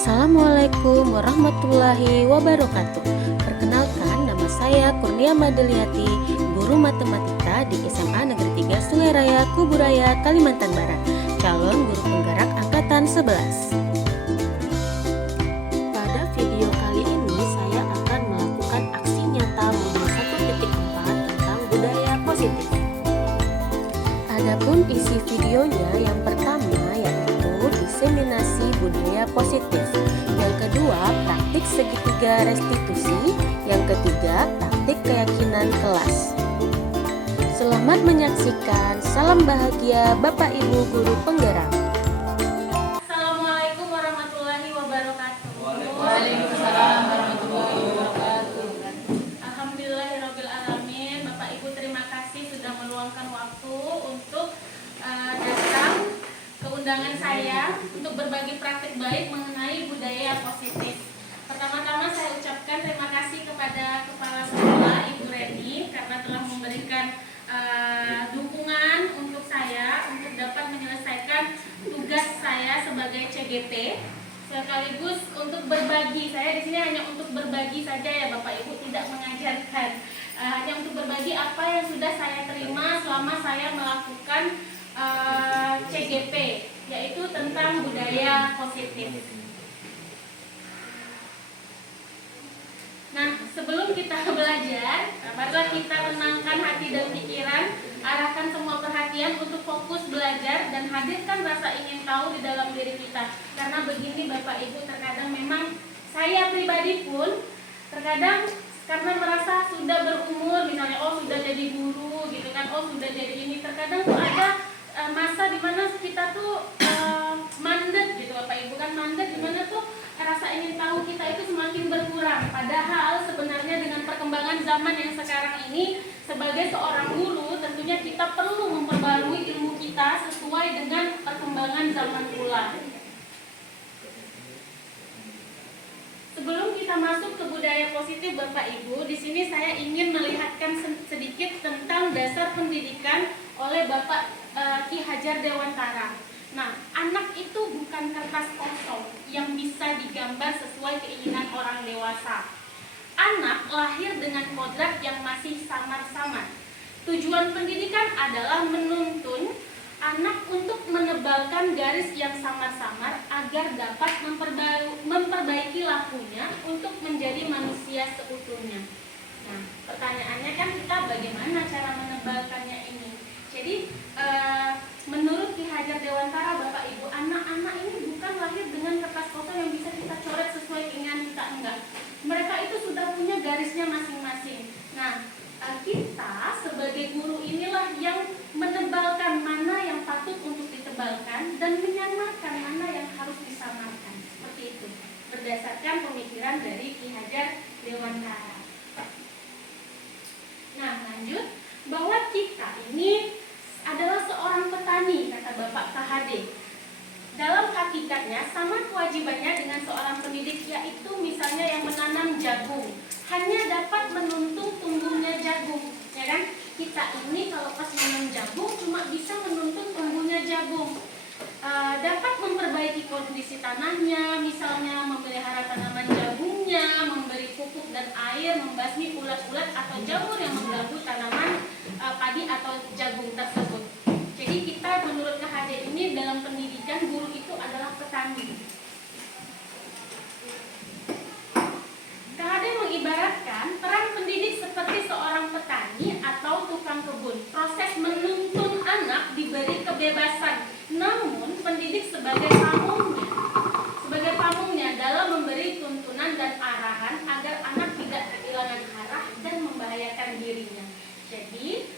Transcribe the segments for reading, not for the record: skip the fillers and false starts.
Assalamualaikum warahmatullahi wabarakatuh. Perkenalkan, nama saya Kurnia Madeliati, guru matematika di SMA Negeri 3 Sungai Raya, Kuburaya, Kalimantan Barat, calon guru penggerak angkatan 11. Pada video kali ini saya akan melakukan aksi nyata modul 1.4 tentang budaya positif. Adapun isi videonya, yang pertama yaitu diseminasi budaya positif, yang kedua praktik segitiga restitusi, yang ketiga praktik keyakinan kelas. Selamat menyaksikan. Salam bahagia Bapak Ibu guru penggerak. Assalamualaikum warahmatullahi wabarakatuh. Waalaikumsalam warahmatullahi wabarakatuh. Alhamdulillahirrabbilalamin. Bapak Ibu, terima kasih sudah meluangkan waktu untuk datang ke undangan saya untuk berbagi praktik baik mengenai budaya positif. Pertama-tama saya ucapkan terima kasih kepada Kepala Sekolah Ibu Reni karena telah memberikan dukungan untuk saya untuk dapat menyelesaikan tugas saya sebagai CGP, sekaligus untuk berbagi. Saya di sini hanya untuk berbagi saja ya Bapak Ibu, tidak mengajarkan. Hanya untuk berbagi apa yang sudah saya terima selama saya melakukan CGP, yaitu tentang budaya positif. Nah, sebelum kita belajar, marilah kita tenangkan hati dan pikiran, arahkan semua perhatian untuk fokus belajar dan hadirkan rasa ingin tahu di dalam diri kita. Karena begini Bapak Ibu, terkadang memang saya pribadi pun terkadang karena merasa sudah berumur, misalnya sudah jadi guru gitu kan, sudah jadi ini, terkadang tuh ada masa dimana kita tuh mandek gitu Bapak Ibu kan, mandek dimana tuh rasa ingin tahu kita itu semakin berkurang. Padahal sebenarnya dengan perkembangan zaman yang sekarang ini, sebagai seorang guru tentunya kita perlu memperbarui ilmu kita sesuai dengan perkembangan zaman pula. Sebelum kita masuk ke budaya positif Bapak Ibu, di sini saya ingin melihatkan sedikit tentang dasar pendidikan oleh Bapak Ki Hajar Dewantara. Nah, anak itu bukan kertas kosong yang bisa digambar sesuai keinginan orang dewasa. Anak lahir dengan kodrat yang masih samar-samar. Tujuan pendidikan adalah menuntun anak untuk menebalkan garis yang samar-samar agar dapat memperbaiki lakunya untuk menjadi manusia seutuhnya. Nah, pertanyaannya kan kita bagaimana cara menebalkannya ini? Jadi, menurut Ki Hajar Dewantara Bapak Ibu, anak-anak ini bukan lahir dengan kertas kosong yang bisa kita coret sesuai keinginan kita, enggak. Mereka itu sudah punya garisnya masing-masing. Nah, kita sebagai guru inilah yang menebalkan mana yang patut untuk ditebalkan dan menyamarkan mana yang harus disamarkan. Seperti itu, berdasarkan pemikiran dari Ki Hajar Dewantara. Nah, lanjut, bahwa kita ini adalah seorang petani, kata Bapak KHD. Dalam hakikatnya sama kewajibannya dengan seorang pendidik, yaitu misalnya yang menanam jagung, hanya dapat menuntun tumbuhnya jagung, ya kan? Kita ini kalau pas menanam jagung cuma bisa menuntun tumbuhnya jagung. Dapat memperbaiki kondisi tanahnya, misalnya memelihara tanaman jagungnya, memberi pupuk dan air, membasmi ulat-ulat atau jamur yang mengganggu tanaman padi atau jagung tersebut. Jadi kita menurut KHD ini dalam pendidikan, guru itu adalah petani. KHD mengibaratkan peran pendidik seperti seorang petani atau tukang kebun. Proses menuntun anak diberi kebebasan, namun pendidik sebagai pamungnya dalam memberi tuntunan dan arahan agar anak tidak kehilangan arah dan membahayakan dirinya. Jadi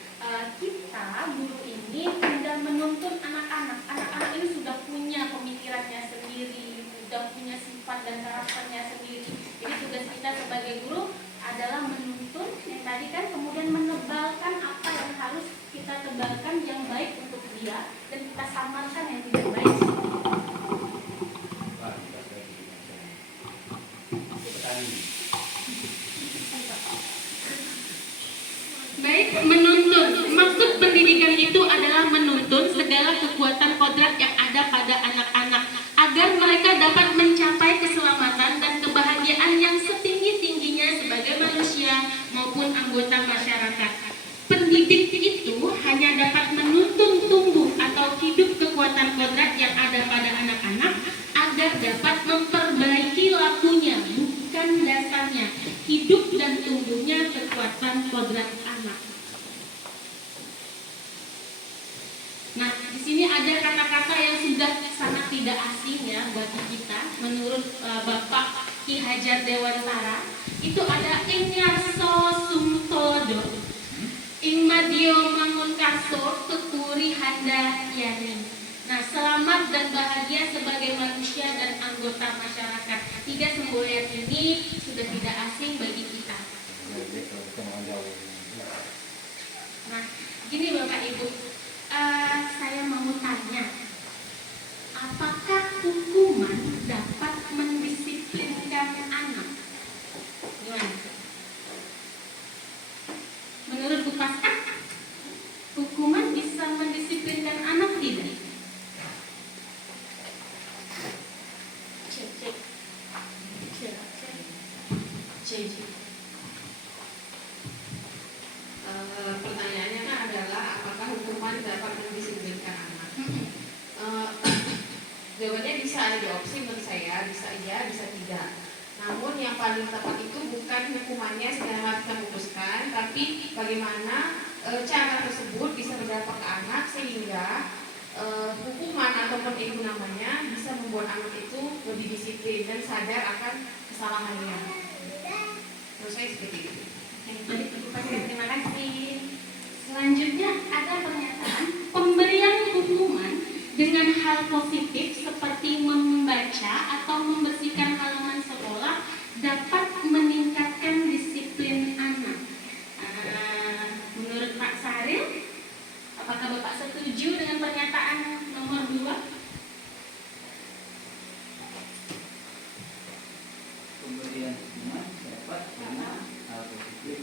kita guru ini sudah menuntun anak-anak. Anak-anak ini sudah punya pemikirannya sendiri, sudah punya sifat dan karakternya sendiri. Jadi tugas kita sebagai guru adalah menuntun yang tadi kan, kemudian menebalkan apa yang harus kita tebalkan yang baik untuk dia dan kita samarkan yang tidak baik. Baik, menuntun. Maksud pendidikan itu adalah menuntun segala kekuatan kodrat yang ada pada anak-anak agar mereka dapat mencapai keselamatan dapat memperbaiki lakunya, bukan dasarnya, hidup dan tumbuhnya kekuatan kodrat anak. Nah, di sini ada kata-kata yang sudah sangat tidak asing ya bagi kita. Menurut Bapak Ki Hajar Dewantara, itu ada Ingarso Sumtodo, Ingmadio Mangunkaso Kekuri Handa Yani. Nah, selamat dan bahagia sebagai manusia dan anggota masyarakat. 3 semboyan ini sudah tidak asing bagi kita. Nah, gini Bapak Ibu, saya mau tanya, apakah hukuman dapat mendisiplinkan anak? Gimana? Menurut Bu Pasca, hukuman bisa mendisiplinkan anak tidak? Pertanyaannya kan adalah apakah hukuman dapat mendisiplinkan anak? Jawabannya bisa ada di opsi menurut saya, bisa iya, bisa tidak. Namun yang paling tepat itu bukan hukumannya sedang harus kita putuskan, tapi bagaimana cara tersebut bisa berdampak ke anak sehingga hukuman ataupun itu namanya bisa membuat anak itu lebih disiplin dan sadar akan kesalahannya. Menurut saya seperti itu. Terima kasih. Selanjutnya ada pernyataan pemberian hukuman dengan hal positif seperti membaca atau membersihkan halaman sekolah dapat meningkatkan disiplin anak. Menurut Pak Saril, apakah Bapak setuju dengan pernyataan nomor 2? Pemberian hukuman dapat dengan hal positif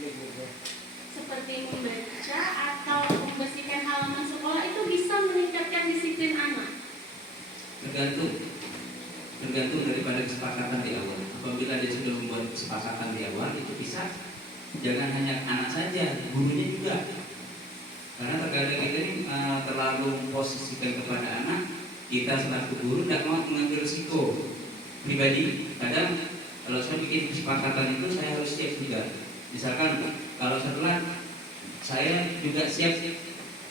Seperti membaca atau membersihkan halaman sekolah itu bisa meningkatkan disiplin anak. tergantung daripada kesepakatan di awal. Apabila dia sudah membuat kesepakatan di awal, itu bisa. Jangan hanya anak saja, gurunya juga. Karena terkadang kita ini terlalu memposisikan kepada anak, kita selaku guru tidak mau mengambil risiko pribadi. Kadang kalau saya bikin kesepakatan itu saya harus siap juga. Misalkan kalau setelah saya juga siap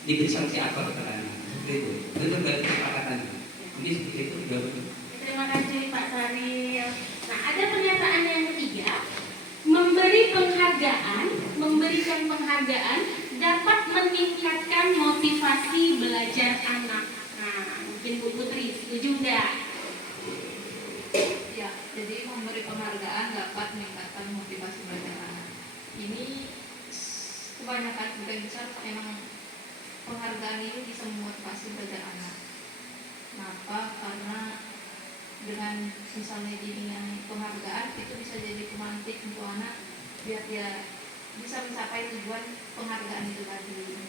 diberi sanksi apa kepada anak, seperti itu. Itu tergantung kesepakatan. Jadi seperti itu juga betul. Terima kasih Pak Saril. Nah, ada pernyataan yang ketiga, memberikan penghargaan dapat meningkatkan motivasi belajar anak. Nah, mungkin Bu Putri setuju nggak? Ya, jadi memberi penghargaan dapat meningkatkan motivasi belajar anak. Ini kebanyakan sebagian besar memang penghargaan ini bisa memotivasi belajar anak. Kenapa? Karena dengan misalnya dengan penghargaan itu bisa jadi pemantik untuk anak biar dia bisa mencapai tujuan penghargaan itu tadi.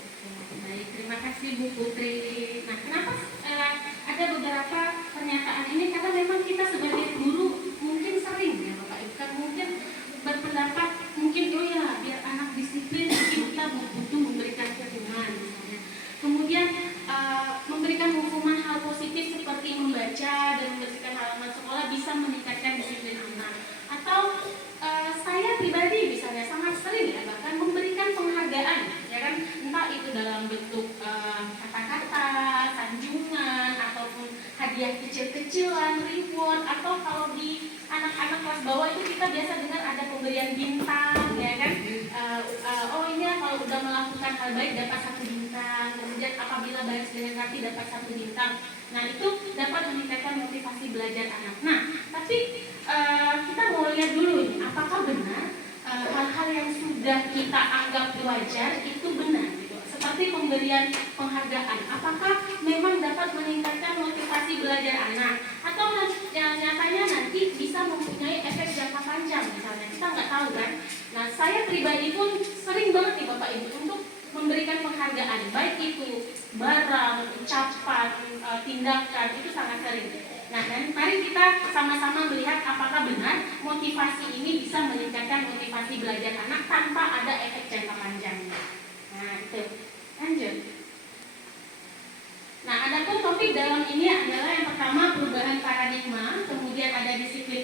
Baik, terima kasih Bu Putri. Nah, kenapa ada beberapa pernyataan ini? Karena memang kita sebagai guru mungkin sering ya Bapak Ibu kan mungkin berpendapat mungkin oh ya biar anak disiplin mungkin kita butuh memberikan hukuman misalnya. Kemudian memberikan hukuman hal positif seperti membaca dan membersihkan halaman sekolah bisa meningkatkan disiplin anak. Atau saya pribadi misalnya sangat sering ya bahkan memberikan penghargaan ya kan, entah itu dalam bentuk kata-kata, sanjungan ataupun hadiah kecil-kecilan, reward, atau kalau di anak-anak kelas bawah itu kita biasa dengar ada pemberian bintang ya kan. Oh ini ya, kalau udah melakukan hal baik dapat 1 bintang, kemudian apabila balas dengan hati dapat 1 bintang. Nah, itu dapat meningkatkan motivasi belajar anak. Nah, tapi kita mau lihat dulu nih, apakah benar hal-hal yang sudah kita anggap wajar itu benar gitu. Seperti pemberian penghargaan, apakah memang dapat meningkatkan motivasi belajar anak atau nyatanya nanti bisa mempunyai efek jangka panjang misalnya, kita nggak tahu kan. Nah, saya pribadi pun sering banget nih Bapak Ibu untuk memberikan penghargaan, baik itu barang, ucapan, tindakan, itu sangat sering. Nah, dan mari kita sama-sama melihat apakah benar motivasi ini bisa meningkatkan motivasi belajar anak tanpa ada efek jangka panjang. Nah, itu. Lanjut. Nah, adapun topik dalam ini adalah yang pertama perubahan paradigma, kemudian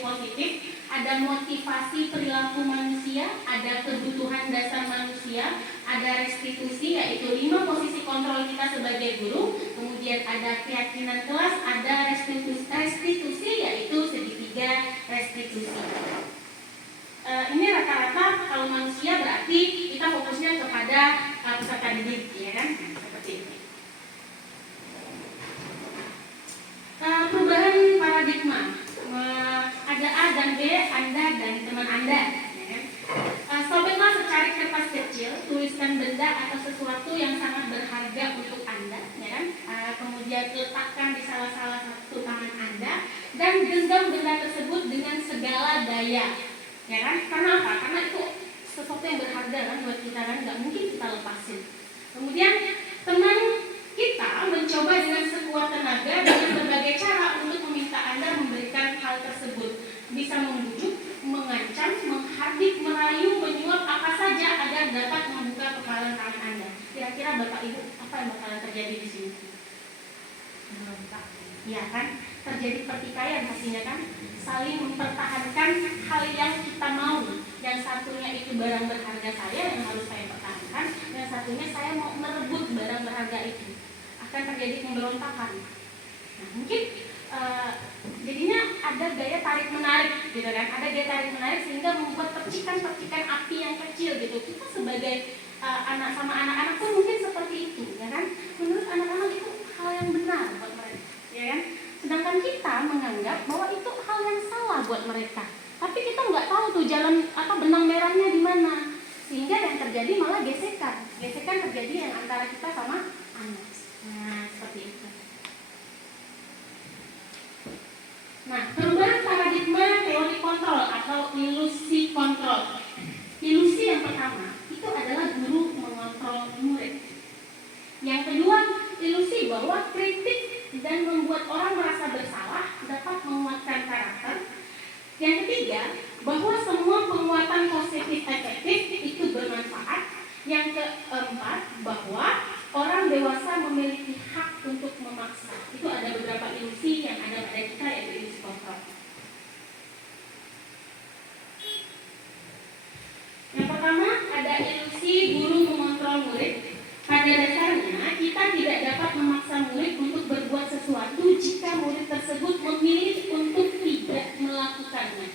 positif, ada motivasi perilaku manusia, ada kebutuhan dasar manusia, ada restitusi yaitu 5 posisi kontrol kita sebagai guru, kemudian ada keyakinan kelas, ada restitusi yaitu segitiga restitusi. Ini rata-rata kalau manusia berarti kita fokusnya kepada peserta didik, ya kan? Seperti ini. Perubahan paradigma, ada A dan B, Anda dan teman Anda, ya kan? Sobeklah secari kertas kecil, tuliskan benda atau sesuatu yang sangat berharga untuk Anda, ya kan? Kemudian letakkan di salah satu tangan Anda dan genggam benda tersebut dengan segala daya, ya kan? Karena apa? Karena itu sesuatu yang berharga kan buat kita kan, nggak mungkin kita lepasin. Kemudian teman kita mencoba dengan sekuat tenaga dengan berbagai cara untuk meminta Anda memberikan hal tersebut. Bisa membujuk, mengancam, menghardik, merayu, menyuap, apa saja agar dapat membuka kepalan tangan Anda. Kira-kira Bapak Ibu apa yang bakalan terjadi di sini? Ya kan? Terjadi pertikaian pastinya kan? Saling mempertahankan hal yang kita mau. Yang satunya itu barang berharga saya yang harus saya pertahankan, yang satunya saya mau merebut barang berharga itu. Akan terjadi pemberontakan. Nah, mungkin jadinya ada gaya tarik menarik gitu kan, ada gaya tarik menarik sehingga membuat percikan-percikan api yang kecil gitu. Kita sebagai anak sama anak-anak pun mungkin seperti itu, ya kan? Menurut anak-anak itu hal yang benar buat mereka, ya kan? Sedangkan kita menganggap bahwa itu hal yang salah buat mereka. Tapi kita nggak tahu tuh jalan benang merahnya di mana, sehingga yang terjadi malah gesekan terjadi yang antara kita sama anak. Nah, seperti itu. Nah, perubahan paradigma teori kontrol atau ilusi kontrol. Ilusi yang pertama itu adalah guru mengontrol murid. Yang kedua, ilusi bahwa kritik dan membuat orang merasa bersalah dapat menguatkan karakter. Yang ketiga, bahwa semua penguatan positif efektif itu bermanfaat. Yang keempat, bahwa orang dewasa memiliki hak untuk memaksa. Itu ada beberapa ilusi yang ada pada kita, yaitu ilusi kontrol. Yang pertama, ada ilusi guru mengontrol murid. Pada dasarnya, kita tidak dapat memaksa murid untuk berbuat sesuatu jika murid tersebut memilih untuk tidak melakukannya.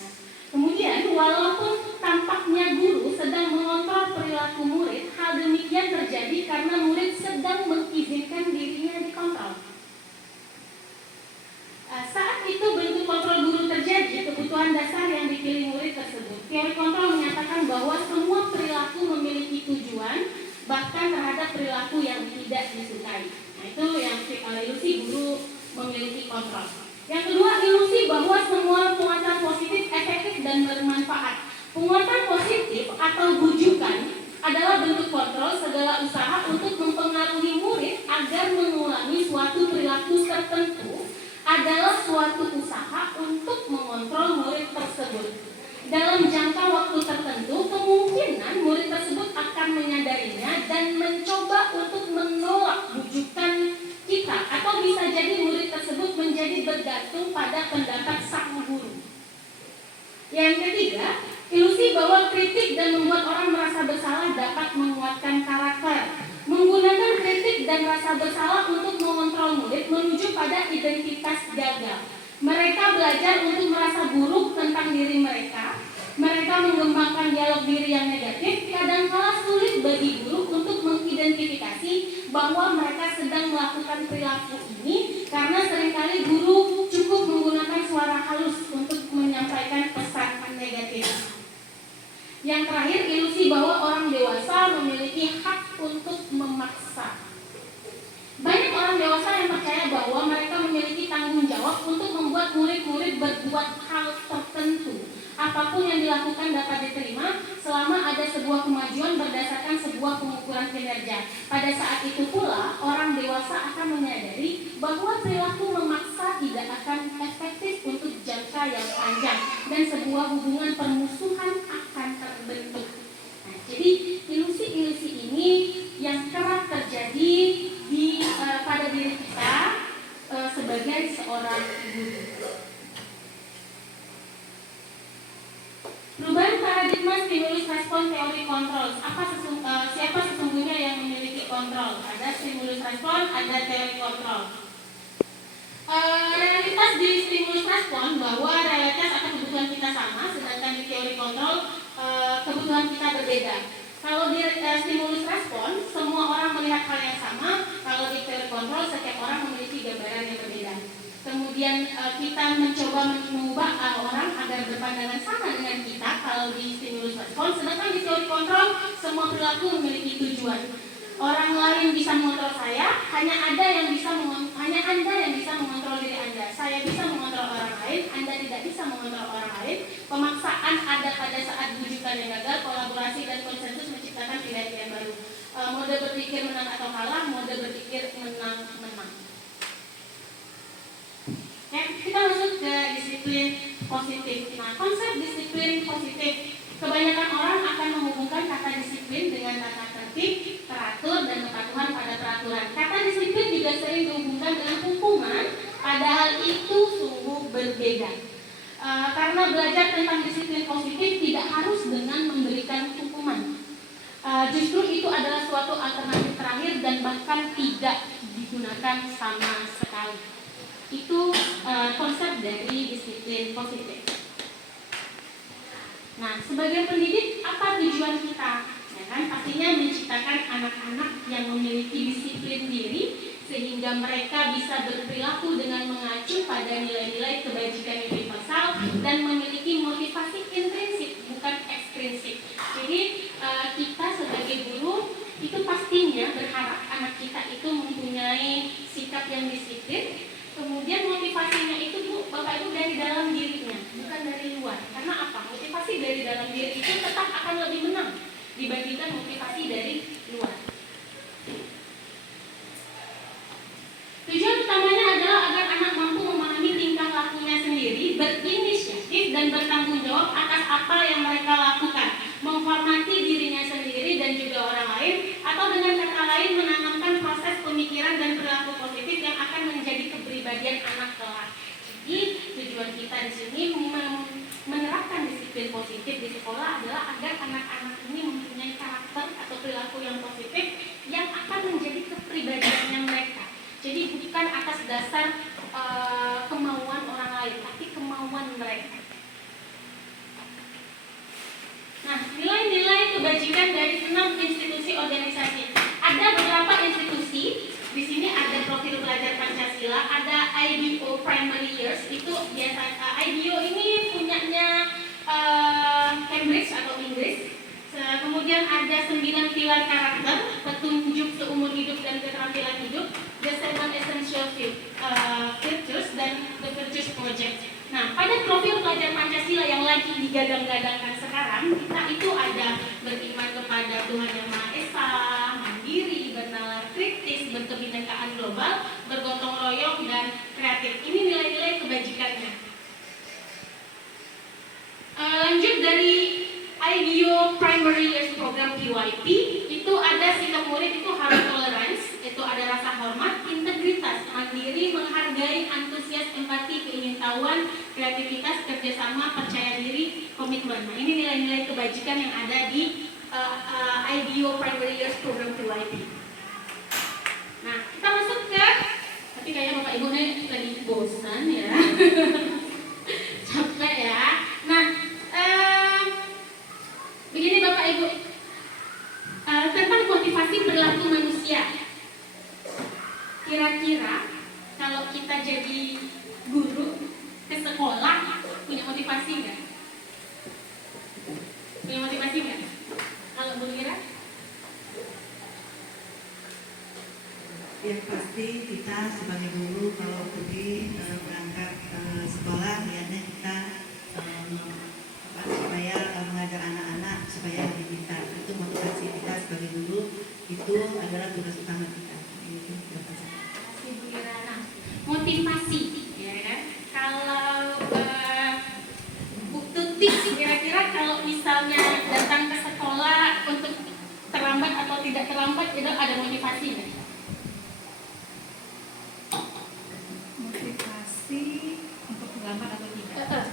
Nah, kemudian, walaupun tampaknya guru sedang mengontrol perilaku murid, hal demikian terjadi karena murid sedang mengizinkan dirinya dikontrol. Saat itu bentuk kontrol guru terjadi, kebutuhan dasar yang dipilih murid tersebut. Teori kontrol menyatakan bahwa semua perilaku memiliki tujuan, bahkan terhadap perilaku yang tidak disukai. Nah, itu yang ilusi guru memiliki kontrol. Yang kedua, ilusi bahwa semua penguatan positif efektif dan bermanfaat. Penguatan positif atau bujukan adalah bentuk kontrol segala usaha untuk mempengaruhi murid agar mengulangi suatu perilaku tertentu adalah suatu usaha untuk mengontrol murid tersebut. Dalam jangka waktu tertentu, kemungkinan murid tersebut akan menyadarinya dan mencoba untuk menolak bujukan kita, atau bisa jadi murid tersebut menjadi bergantung pada pendapat sang guru. Yang ketiga, ilusi bahwa kritik dan membuat orang merasa bersalah dapat menguatkan karakter. Menggunakan kritik dan rasa bersalah untuk mengontrol murid menuju pada identitas gagal. Mereka belajar untuk merasa buruk tentang diri mereka. Mereka mengembangkan dialog diri yang negatif. Kadang-kala sulit bagi guru untuk mengidentifikasi bahwa mereka sedang melakukan perilaku ini, karena seringkali guru cukup menggunakan suara halus untuk menyampaikan pesan negatif. Yang terakhir, ilusi bahwa orang dewasa memiliki hak untuk memaksa. Banyak orang dewasa yang percaya bahwa mereka memiliki tanggung jawab untuk membuat murid-murid berbuat hal tertentu. Apapun yang dilakukan dapat diterima selama ada sebuah kemajuan berdasarkan sebuah pengukuran kinerja. Pada saat itu pula, orang dewasa akan menyadari bahwa perilaku memaksa tidak akan efektif untuk jangka yang panjang dan sebuah hubungan permusuhan akan terbentuk. Nah, jadi ilusi-ilusi ini yang kerap terjadi pada diri kita sebagai seorang guru. stimulus respon teori kontrol. Siapa sesungguhnya yang memiliki kontrol? Ada stimulus respon, ada teori kontrol. Realitas di stimulus respon bahwa realitas atau kebutuhan kita sama, sedangkan di teori kontrol kebutuhan kita berbeda. Kalau di stimulus respon, semua orang melihat hal yang sama. Kalau di teori kontrol, setiap orang memiliki gambaran yang berbeda. Kemudian kita mencoba mengubah orang agar berpandangan sama dengan kita kalau di stimulus respon, sedangkan di teori kontrol semua perilaku memiliki tujuan. Orang lain bisa mengontrol saya, hanya Anda yang bisa mengontrol diri Anda. Saya bisa mengontrol orang lain, Anda tidak bisa mengontrol orang lain. Pemaksaan ada pada saat bujukan yang gagal, kolaborasi dan konsensus menciptakan pilihan-pilihan baru. Mode berpikir menang atau kalah, mode berpikir menang-menang. Ya, kita masuk ke disiplin positif. Nah, konsep disiplin positif, kebanyakan orang akan menghubungkan kata disiplin dengan kata tertib, teratur, dan kepatuhan pada peraturan. Kata disiplin juga sering dihubungkan dengan hukuman, padahal itu sungguh berbeda. Karena belajar tentang disiplin positif tidak harus dengan memberikan hukuman. Justru itu adalah suatu alternatif terakhir dan bahkan tidak digunakan sama sekali. Itu konsep dari disiplin positif. Nah, sebagai pendidik, apa tujuan kita? Ya kan, pastinya menciptakan anak-anak yang memiliki disiplin diri sehingga mereka bisa berperilaku dengan mengacu pada nilai-nilai kebajikan universal dan memiliki motivasi intrinsik, bukan ekstrinsik. Jadi kita sebagai guru itu pastinya berharap anak kita itu mempunyai sikap yang disiplin. Kemudian motivasinya itu Bapak Ibu dari dalam dirinya, bukan dari luar. Karena apa? Motivasi dari dalam diri itu tetap akan lebih menang dibandingkan motivasi dari luar. Tujuan utamanya adalah agar anak mampu memahami tingkah lakunya sendiri, berinisiatif dan bertanggung jawab atas apa yang mereka lakukan, menghormati dirinya sendiri dan juga orang lain, atau dengan kata lain menanamkan proses pemikiran dan perilaku positif yang akan menjadi kepribadian anak kelak. Jadi tujuan kita di sini menerapkan disiplin positif di sekolah adalah agar anak-anak ini mempunyai karakter atau perilaku yang positif yang akan menjadi kepribadiannya mereka. Jadi bukan atas dasar kemauan orang lain, tapi kemauan mereka. Nah, nilai-nilai kebajikan dari 6 institusi organisasi. Ada beberapa institusi. Di sini ada profil pelajar Pancasila, ada IDO Primary Years. Itu biasa IDO ini punyanya Cambridge atau Inggris. Kemudian ada 9 pilar karakter, petunjuk seumur hidup dan keterampilan hidup, the 7 essential virtues, dan the virtues project. Nah, pada profil pelajar Pancasila yang lagi digadang-gadangkan sekarang, kita itu ada beriman kepada Tuhan Yang Maha Esa, mandiri, bernalar kritis, berkebinekaan global, bergotong royong, dan kreatif. Ini nilai-nilai kebajikannya. Lanjut dari IDO Primary Years Program PYP, itu ada sikap murid itu harus toleransi, itu ada rasa hormat, integritas, mandiri, menghargai, antusias, empati, keingintahuan, kreativitas, kerjasama, percaya diri, komitmen. Nah, ini nilai-nilai kebajikan yang ada di IDO Primary Years Program PYP. Nah, kita masuk ke, tapi kayaknya Bapak Ibu ini lagi bosan ya. Capek ya. Nah, begini Bapak Ibu, tentang motivasi perilaku manusia. Kira-kira kalau kita jadi guru ke sekolah, punya motivasi nggak? Punya motivasi nggak? Kalau Bu Mira? Yang pasti kita sebagai guru kalau pergi berangkat sekolah, niatnya kita supaya mengajar anak-anak supaya lebih pintar. Itu motivasi kita sebagai guru, itu adalah tugas utama kita. Itu Bu Ira. Nah, motivasi, ya kan? Kalau Bu Tuti, kira-kira kalau misalnya datang ke sekolah untuk terlambat atau tidak terlambat, itu ada motivasi nggak? Motivasi untuk terlambat atau tidak?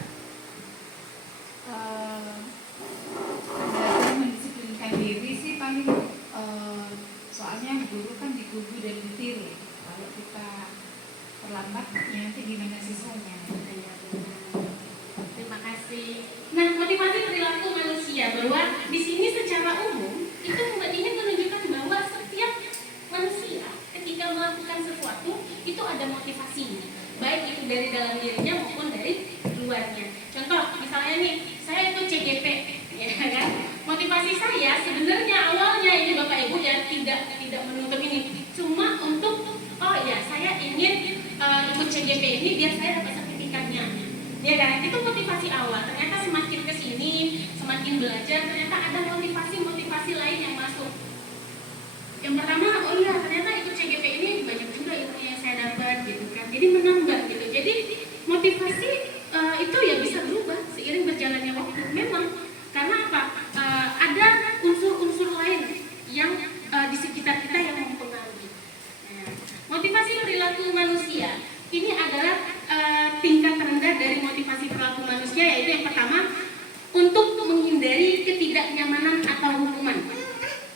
Ya kan? Itu motivasi awal. Ternyata semakin kesini, semakin belajar, ternyata ada motivasi lain yang masuk. Yang pertama, oh iya ternyata ikut CGP ini banyak juga ilmu yang saya dapat gitu kan. Jadi menambah gitu. Jadi motivasi itu ya bisa berubah seiring berjalannya waktu. Memang karena apa? Ada unsur-unsur lain yang di sekitar kita yang mempengaruhi. Motivasi perilaku manusia ini adalah tingkat terendah dari motivasi perilaku manusia, yaitu yang pertama untuk menghindari ketidaknyamanan atau hukuman.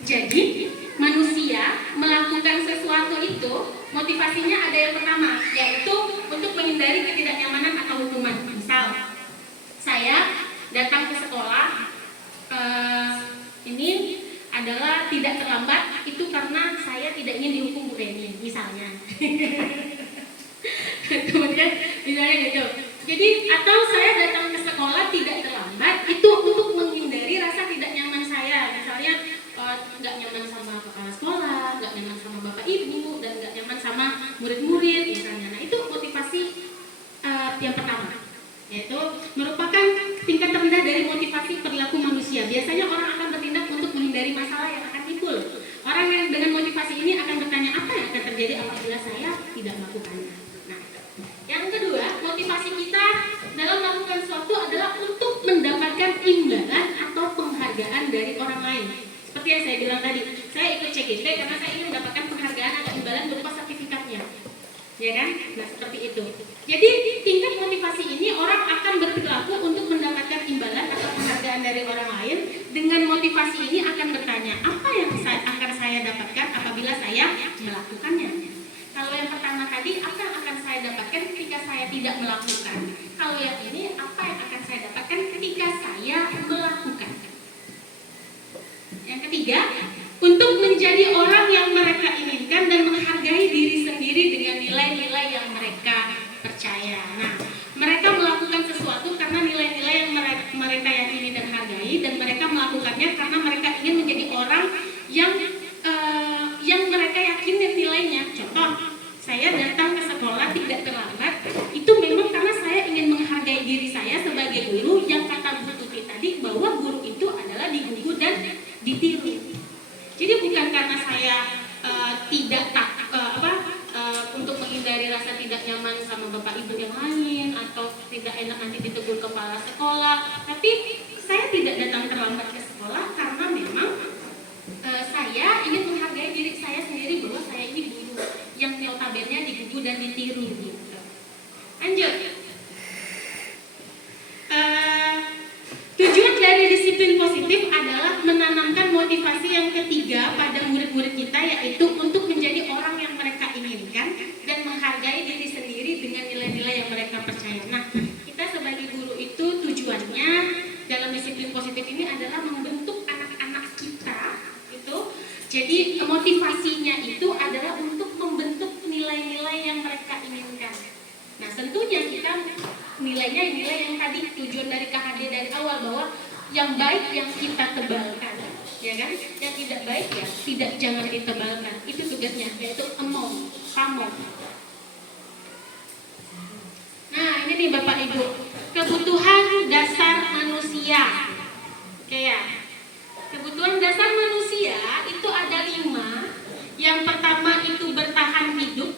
Jadi manusia melakukan sesuatu itu motivasinya ada yang pertama, yaitu untuk menghindari ketidaknyamanan atau hukuman. Misal saya datang ke sekolah ini adalah tidak terlambat, itu karena saya tidak ingin dihukum Bu Reni misalnya. Kemudian misalnya gitu. Jadi atau saya datang ke sekolah tidak terlambat itu untuk menghindari rasa tidak nyaman saya. Misalnya nggak nyaman sama kepala sekolah, nggak nyaman sama bapak ibu, dan nggak nyaman sama murid-murid misalnya. Nah itu motivasi yang pertama, yaitu merupakan tingkat terendah dari motivasi perilaku manusia. Biasanya orang akan bertindak untuk menghindari masalah yang akan timbul. Orang yang dengan motivasi ini akan bertanya apa yang akan terjadi apabila saya tidak melakukannya. Nah, yang kedua, motivasi kita dalam melakukan sesuatu adalah untuk mendapatkan imbalan atau penghargaan dari orang lain. Seperti yang saya bilang tadi, saya ikut CGP karena saya ingin mendapatkan penghargaan atau imbalan berupa sertifikatnya. Ya kan? Nah, seperti itu. Jadi, tingkat motivasi ini orang akan berperilaku untuk mendapatkan imbalan atau penghargaan dari orang lain. Dengan motivasi ini akan bertanya, apa yang akan saya dapatkan apabila saya melakukannya? Kalau yang pertama tadi, apa yang akan saya dapatkan ketika saya tidak melakukan? Kalau yang ini, apa yang akan saya dapatkan ketika saya melakukan? Yang ketiga, untuk menjadi orang yang mereka inginkan dan menghargai diri sendiri dengan nilai-nilai yang mereka percaya. Nah, mereka melakukan sesuatu karena nilai-nilai yang mereka yakini dan hargai, dan mereka melakukannya karena mereka ingin menjadi orang yang mereka yakini nilainya. Contoh, saya datang ke sekolah tidak terlambat, itu memang karena saya ingin menghargai diri saya sebagai guru yang kata Bu Tuti tadi bahwa guru itu adalah digugu dan ditiru. Jadi bukan karena saya untuk menghindari rasa tidak nyaman sama bapak ibu yang lain atau tidak enak nanti ditegur kepala sekolah, tapi saya tidak datang terlambat ke sekolah karena memang saya ingin menghargai diri saya sendiri bahwa saya ini guru yang notabene digugu dan ditiru gitu. Lanjut. Tujuan dari disiplin positif adalah menanamkan motivasi yang ketiga pada murid-murid kita, yaitu untuk menjadi orang yang mereka inginkan dan menghargai diri sendiri dengan nilai-nilai yang mereka percaya. Nah, kita sebagai guru itu tujuannya dalam disiplin positif ini adalah membentuk anak-anak kita itu. Jadi motivasinya itu adalah untuk membentuk nilai-nilai yang mereka inginkan. Nah, tentunya kita nilainya nilai yang tadi tujuan dari KHD dari awal, bahwa yang baik yang kita tebalkan, ya kan? Yang tidak baik ya tidak, jangan ditebalkan. Itu tugasnya, yaitu pamong. Nah, ini nih Bapak Ibu, kebutuhan dasar manusia. Oke ya. Kebutuhan dasar manusia itu ada 5. Yang pertama itu bertahan hidup,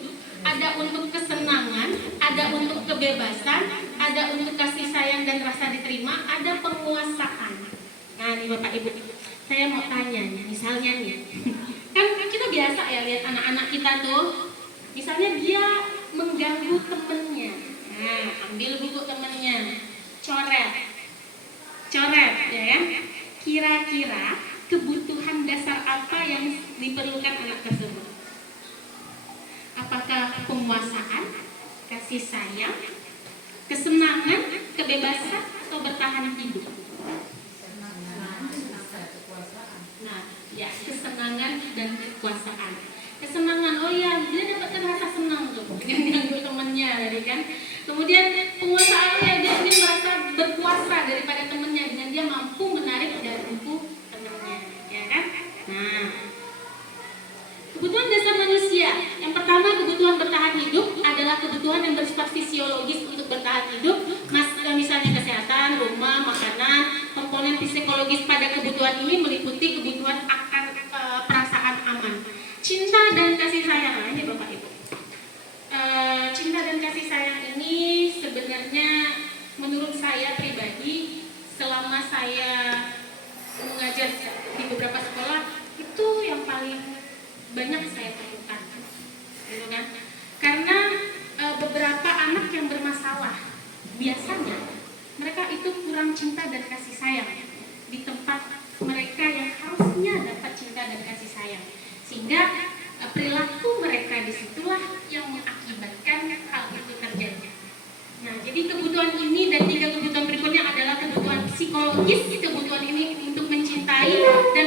ada untuk kesenangan, ada untuk kebebasan, ada untuk kasih sayang dan rasa diterima, ada penguasaan. Nah nih Bapak Ibu, saya mau tanya nih, misalnya nih, kan kita biasa ya lihat anak-anak kita tuh, misalnya dia mengganggu temennya. Nah, ambil buku temennya, coret, ya kan? Kira-kira kebutuhan dasar apa yang diperlukan anak tersebut? Apakah penguasaan, kasih sayang, kesenangan, kebebasan, atau bertahan hidup? Nah, ya, kesenangan dan kekuasaan. Kesenangan, oh ya, dia dapatkan rasa senang tuh dengan ganggu temannya tadi kan. Kemudian penguasaannya, dia ingin merasa berkuasa daripada temannya dengan dia mampu menarik dari buku temannya, ya kan? Nah, kebutuhan dasar manusia. Yang pertama, kebutuhan bertahan hidup adalah kebutuhan yang bersifat fisiologis untuk bertahan hidup. ini meliputi kebutuhan akan perasaan aman, cinta dan kasih sayang. Nah, ini Bapak Ibu. Cinta dan kasih sayang ini sebenarnya menurut saya pribadi selama saya mengajar di beberapa sekolah itu yang paling banyak saya temukan, gitu kan? Karena beberapa anak yang bermasalah biasanya mereka itu kurang cinta dan kasih sayang di tempat mereka yang harusnya dapat cinta dan kasih sayang, sehingga perilaku mereka disitulah yang mengakibatkan hal itu terjadi. Nah, jadi kebutuhan ini dan 3 kebutuhan berikutnya adalah kebutuhan psikologis. Kebutuhan ini untuk mencintai dan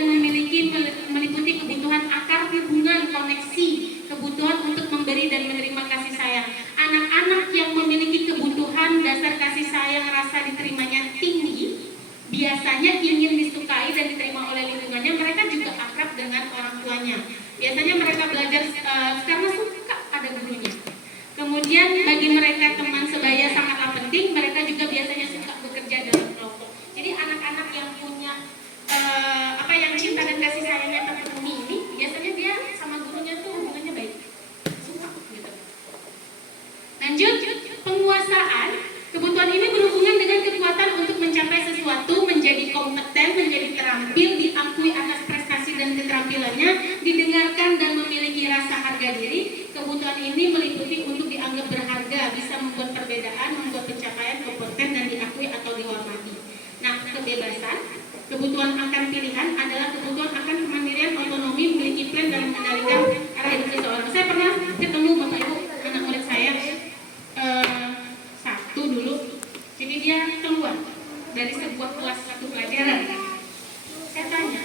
meliputi kebutuhan akar hubungan, koneksi, kebutuhan untuk memberi dan menerima kasih sayang. Anak-anak yang memiliki kebutuhan dasar kasih sayang, rasa diterimanya tinggi, biasanya ingin disukai dan diterima oleh lingkungannya. Mereka juga akrab dengan orang tuanya. Biasanya mereka belajar karena suka pada gurunya. Kemudian bagi mereka teman sebaya sangatlah penting. Mereka juga biasanya suka bekerja dalam kelompok. Jadi anak-anak yang punya yang cinta dan kasih sayangnya terpenuhi ini biasanya dia sama gurunya tuh hubungannya baik, suka gitu. Lanjut, penguasaan. Kebutuhan ini berhubungan dengan kekuatan untuk mencapai sesuatu, menjadi kompeten, menjadi terampil, diakui atas prestasi dan keterampilannya, didengarkan dan memiliki rasa harga diri. Kebutuhan ini meliputi untuk dianggap berharga, bisa membuat perbedaan, membuat pencapaian, kompeten dan diakui atau dihormati. Nah, kebebasan, kebutuhan akan pilihan adalah kebutuhan akan kemandirian, otonomi, memiliki plan dan mengendalikan arah hidup seseorang. Saya pernah ketemu Bapak Ibu anak murid saya satu dulu, jadi dia keluar dari sebuah kelas satu pelajaran. Saya tanya,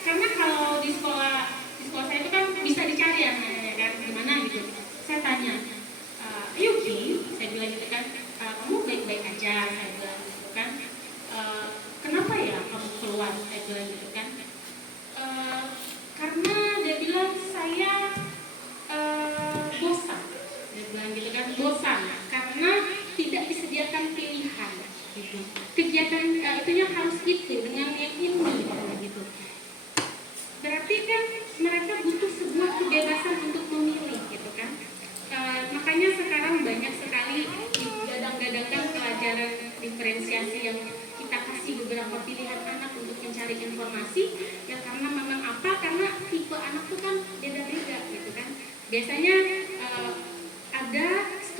karena kalau di sekolah saya itu kan bisa dicari ya kan, gimana gitu. Saya tanya, Yuki, saya bilang gitu kan, kamu baik-baik aja, saya bilang gitu kan. Kenapa ya kamu keluar, saya bilang gitu kan. Karena dia bilang saya bosan, dia bilang gitu kan, bosan karena tidak disediakan pilihan gitu. Kegiatan itunya harus itu dengan yang ini gitu. Berarti kan mereka butuh sebuah kebebasan untuk memilih gitu kan. Makanya sekarang banyak sekali digadang-gadangkan pelajaran diferensiasi yang kita kasih beberapa pilihan anak untuk mencari informasi ya, karena memang apa? Karena tipe anak tuh kan beda-beda gitu kan. Biasanya ada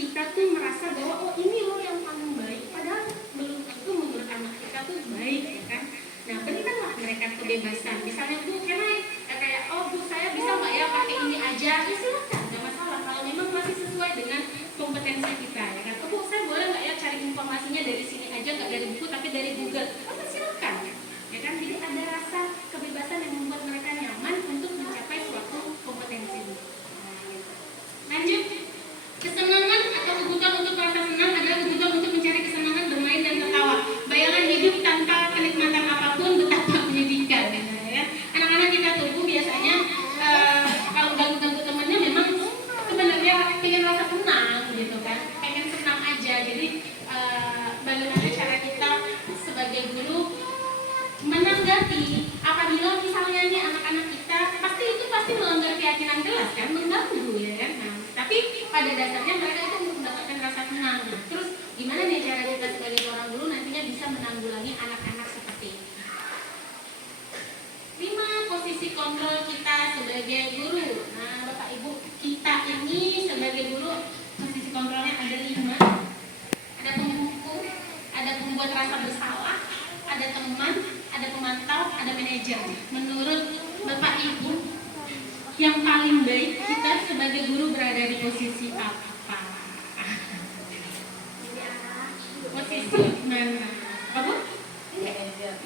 kita tuh merasa bahwa oh ini loh yang paling baik, padahal belum tentu menurut anak kita tuh baik ya kan. Nah, berikanlah mereka kebebasan. Misalnya Bu, kayak oh Bu, saya bisa nggak ya pakai ini aja? Ya silakan, nggak masalah. Kalau memang masih sesuai dengan kompetensi kita ya kan. Oh Bu, saya boleh nggak ya cari informasinya dari sini aja, nggak dari buku tapi dari Google? Oh silakan ya kan. Jadi ada rasa kebebasan yang membuat mereka nyaman untuk mencapai suatu kompetensi. Lanjut, kesenangan atau kebutuhan untuk merasa senang adalah kebutuhan untuk mencari kesenangan, bermain dan tertawa. Bayangan hidup tanpa kenikmatan apapun betapa menyedihkan ya. Anak-anak kita tumbuh biasanya kalau ganggu-ganggu temannya memang sebenarnya pengen rasa senang gitu kan, pengen senang aja. Jadi bagaimana cara kita sebagai guru menanggapi apabila misalnya nih anak-anak kita pasti melanggar keyakinan kelas kan, mengganggu ya kan. Nah, tapi pada dasarnya mereka itu untuk mendapatkan rasa senang. Terus gimana nih cara kita sebagai seorang guru nantinya bisa menanggulangi anak-anak seperti ini? 5 posisi kontrol kita sebagai guru. Nah, Bapak Ibu, kita ini sebagai guru posisi kontrolnya ada 5. Ada penghukum, ada pembuat rasa bersalah, ada teman, ada pemantau, ada manajer. Menurut Bapak Ibu, yang paling baik kita sebagai guru berada di posisi apa? Posisi mana? Apa?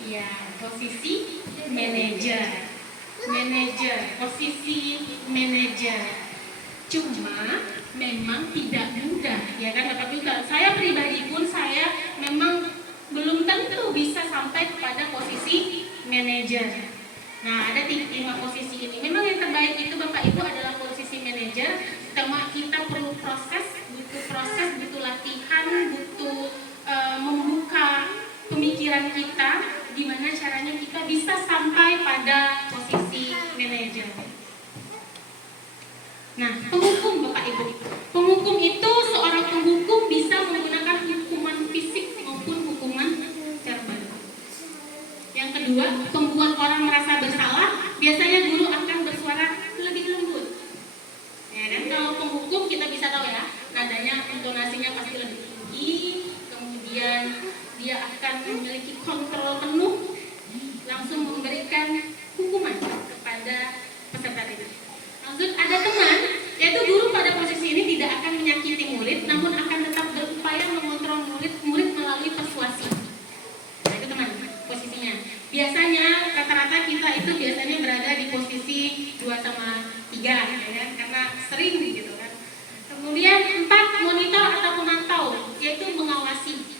Iya, posisi manajer. Posisi manajer. Cuma memang tidak mudah, ya kan Bapak Ibu. Saya pribadi pun saya memang belum tentu bisa sampai kepada posisi manajer. Nah, ada 5 posisi ini. Memang yang terbaik itu Bapak Ibu adalah posisi manajer. Cuma kita perlu butuh latihan, butuh membuka pemikiran kita gimana caranya kita bisa sampai pada posisi manajer. Nah, penghukum Bapak Ibu. Penghukum itu seorang penghukum bisa menggunakan hukuman fisik maupun hukuman verbal. Yang kedua, pembuat orang merasa bersalah, biasanya guru akan bersuara lebih lembut. Ya kan, kalau penghukum kita bisa tahu ya, nadanya, intonasinya pasti lebih tinggi, kemudian dia akan memiliki kontrol penuh, langsung memberikan hukuman kepada peserta didik. Maksud ada teman, yaitu guru pada posisi ini tidak akan menyakiti murid, namun akan tetap berupaya mengontrol murid melalui persuasi. Nah, itu teman posisinya. Biasanya rata-rata kita itu biasanya berada di posisi 2 sama 3 ya, karena sering gitu kan. Kemudian 4, monitor atau pemantau, yaitu mengawasi.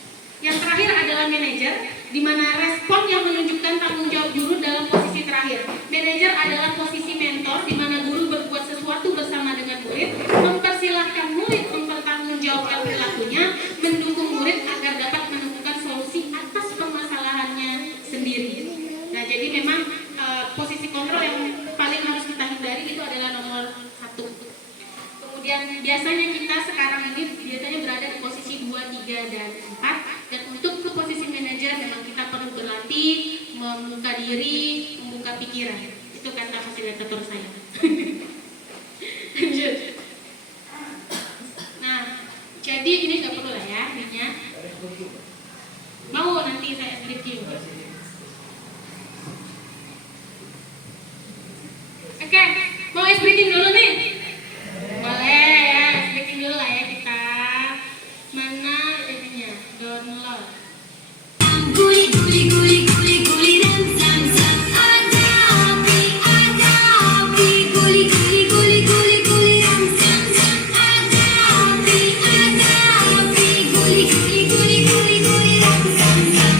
Yang terakhir adalah manajer, di mana respon yang menunjukkan tanggung jawab guru dalam posisi terakhir. Manajer adalah posisi mentor, di mana guru berbuat sesuatu bersama dengan murid, mempersilahkan murid mempertanggungjawabkan perilakunya, mendukung murid agar dapat menemukan solusi atas permasalahannya sendiri. Nah, jadi memang posisi kontrol yang paling harus kita hindari itu adalah nomor 1. Kemudian biasanya kita sekarang ini biasanya berada di posisi 2, 3, dan 4. Dan untuk ke posisi manajer memang kita perlu berlatih, membuka diri, membuka pikiran. Itu kata fasilitator saya. Lanjut. Nah, jadi ini nggak perlu lah ya, minyak. Mau nanti saya review. Oke, mau ice breaking dulu nih? Boleh ya, ice breaking dulu lah ya kita. Mana ininya? Download. Guli guli guli guli guli dan zam zam ada api guli guli guli guli guli dan zam zam ada api guli guli guli guli guli dan zam zam.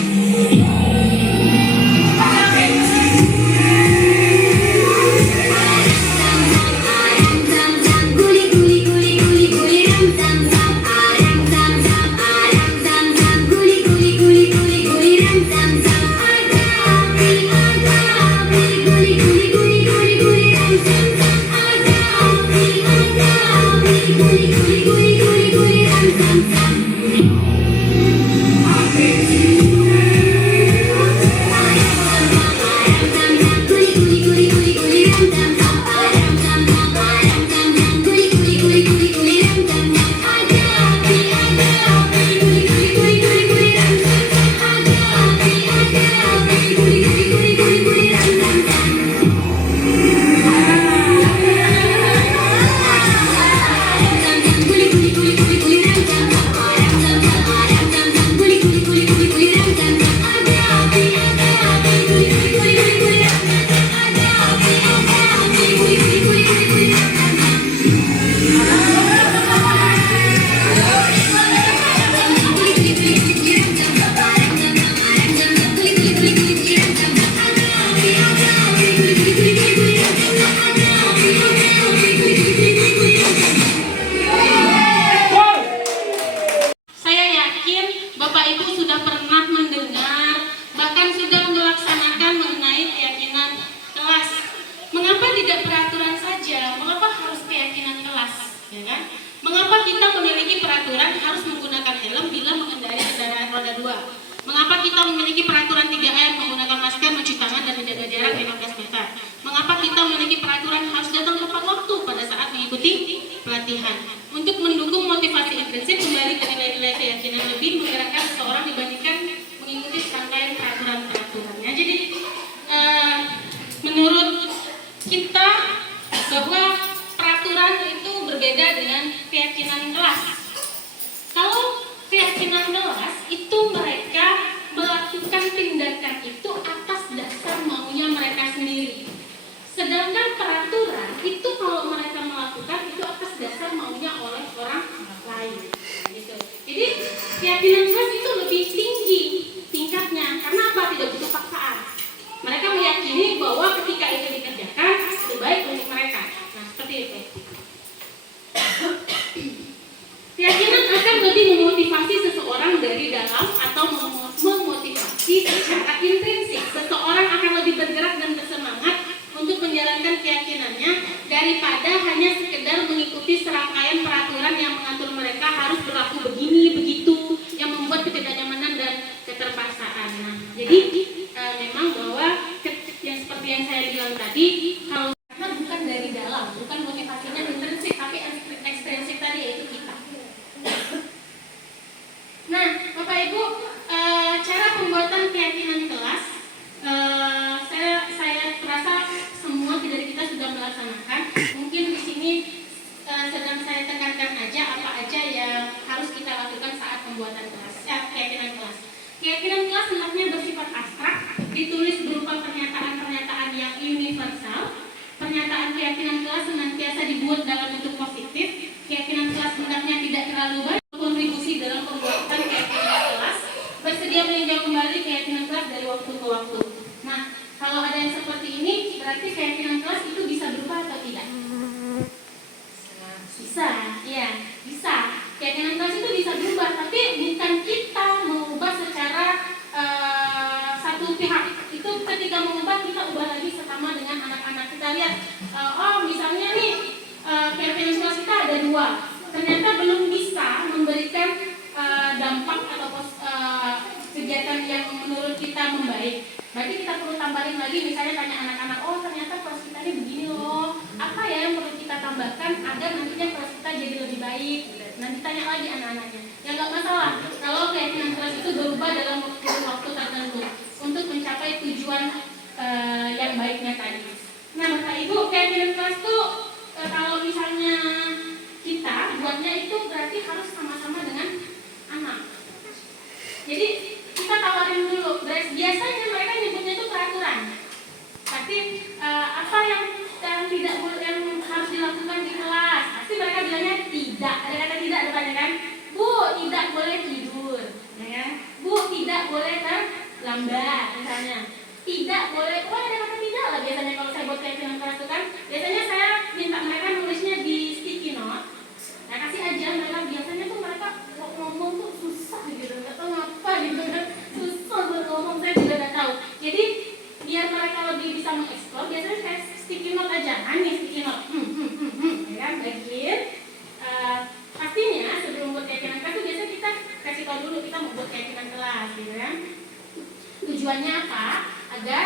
Keyakinan akan lebih memotivasi seseorang dari dalam atau memotivasi secara intrinsik. ditulis berupa pernyataan-pernyataan yang universal. Pernyataan keyakinan kelas senantiasa dibuat dalam bentuk positif. Keyakinan kelas hendaknya tidak terlalu banyak kontribusi dalam pembuatan keyakinan kelas. Bersedia meninjau kembali keyakinan kelas dari waktu ke waktu. Nah, kalau ada yang seperti ini, berarti keyakinan kelas itu bisa berubah atau tidak? Bisa, ya, bisa. Keyakinan kelas itu bisa berubah, tapi bukan kita mengubah secara satu pihak. Itu ketika mengubah, kita ubah lagi sesama dengan anak-anak. Kita lihat, misalnya nih, keyakinan kelas kita ada 2. Ternyata belum bisa memberikan dampak atau kegiatan yang menurut kita membaik. Berarti kita perlu tambahin lagi, misalnya tanya anak-anak, ternyata kelas kita ini begini loh, apa ya yang perlu kita tambahkan agar nantinya kelas kita jadi lebih baik. Nanti tanya lagi anak-anaknya. Ya nggak masalah kalau keyakinan kelas itu berubah dalam waktu tertentu untuk mencapai tujuan yang baiknya tadi. Nah, Bapak Ibu, keyakinan kelas itu kalau misalnya kita buatnya itu berarti harus sama-sama dengan anak. Jadi kita tawarin dulu. Biasanya mereka nyebutnya itu peraturan. Tapi apa yang tidak boleh, yang harus dilakukan di kelas? Pasti mereka bilangnya tidak. Ada kata tidak depannya kan? Bu, tidak boleh tidur, ya kan? Bu, tidak boleh terlambat, misalnya. Tidak boleh. Ada kata tidak lah biasanya kalau saya buat keyakinan kelas itu kan. Biasanya saya minta mereka nulisnya di sticky note. Nah, kasih aja mereka. Biasanya tuh mereka ngomong tuh susah gitu, nggak tahu apa gitu kan, susah buat ngomong, saya juga nggak tahu. Jadi biar mereka lebih bisa mengeksplor, biasanya saya sticky note aja, nih sticky note, ya kan, bagian. Pastinya sebelum buat keyakinan kelas tuh biasanya kita kasih tahu dulu kita mau buat keyakinan kelas, gitu kan. Tujuannya apa? Agar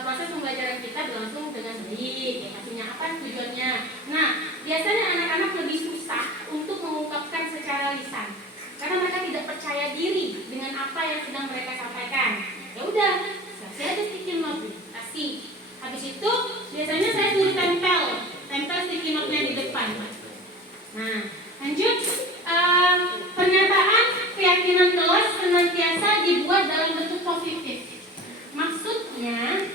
proses pembelajaran kita berlangsung dengan baik. Ya, pastinya apa tujuannya? Nah, biasanya anak-anak lebih susah untuk mengungkapkan secara lisan karena mereka tidak percaya diri dengan apa yang sedang mereka sampaikan. Ya udah, saya ada sticky note, kasih. Habis itu biasanya saya suruh tempel sticky note-nya di depan. Nah, lanjut. Pernyataan keyakinan kelas senantiasa dibuat dalam bentuk positif. Maksudnya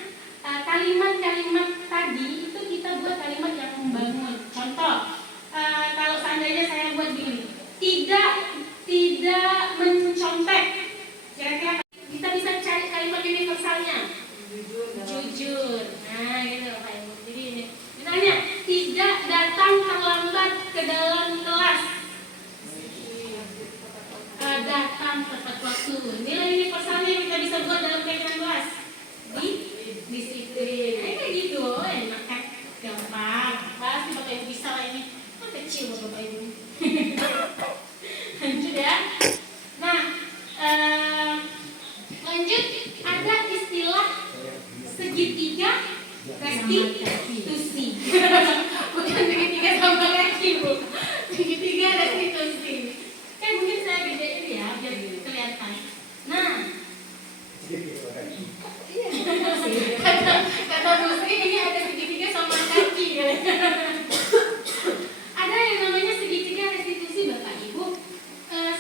kalimat-kalimat tadi itu kita buat kalimat yang membangun. Contoh, kalau seandainya saya buat begini, tidak mencontek, kira-kira kita bisa cari kalimat universalnya. Jujur. Nah, gitu Pak Ibu. Jadi ini, misalnya tidak datang terlambat ke dalam kelas. Datang tepat waktu. Nilai universalnya yang kita bisa buat dalam keyakinan kelas. Disiplin. Kayak gitu, enak kan? Gampang. Pasti Bapak Ibu bisa lah ini. Kan kecil Bapak Ibu. Lanjut ya. Nah, lanjut ada istilah segitiga restitusi. Bukan segitiga sama kaki, Bu. Segitiga restitusi. Mungkin saya gedein ya biar kelihatan. Nah, kata Bu Sri ini ada segitiga sama kaki. Ada yang namanya segitiga restitusi Bapak Ibu.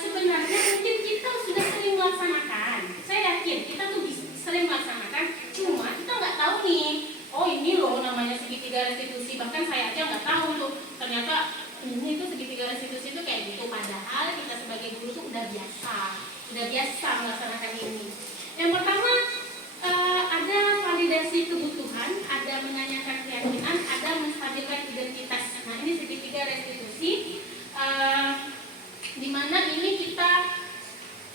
Sebenarnya mungkin kita sudah sering melaksanakan. Saya yakin kita tuh sering melaksanakan. Cuma kita nggak tahu nih. Oh, ini loh namanya segitiga restitusi. Bahkan saya aja nggak tahu tuh. Ternyata ini tuh segitiga restitusi itu kayak gitu. Padahal kita sebagai guru tuh udah biasa melaksanakan ini. Yang pertama ada validasi kebutuhan, ada menanyakan keyakinan, ada menstabilkan identitas. Nah, ini segitiga restitusi, di mana ini kita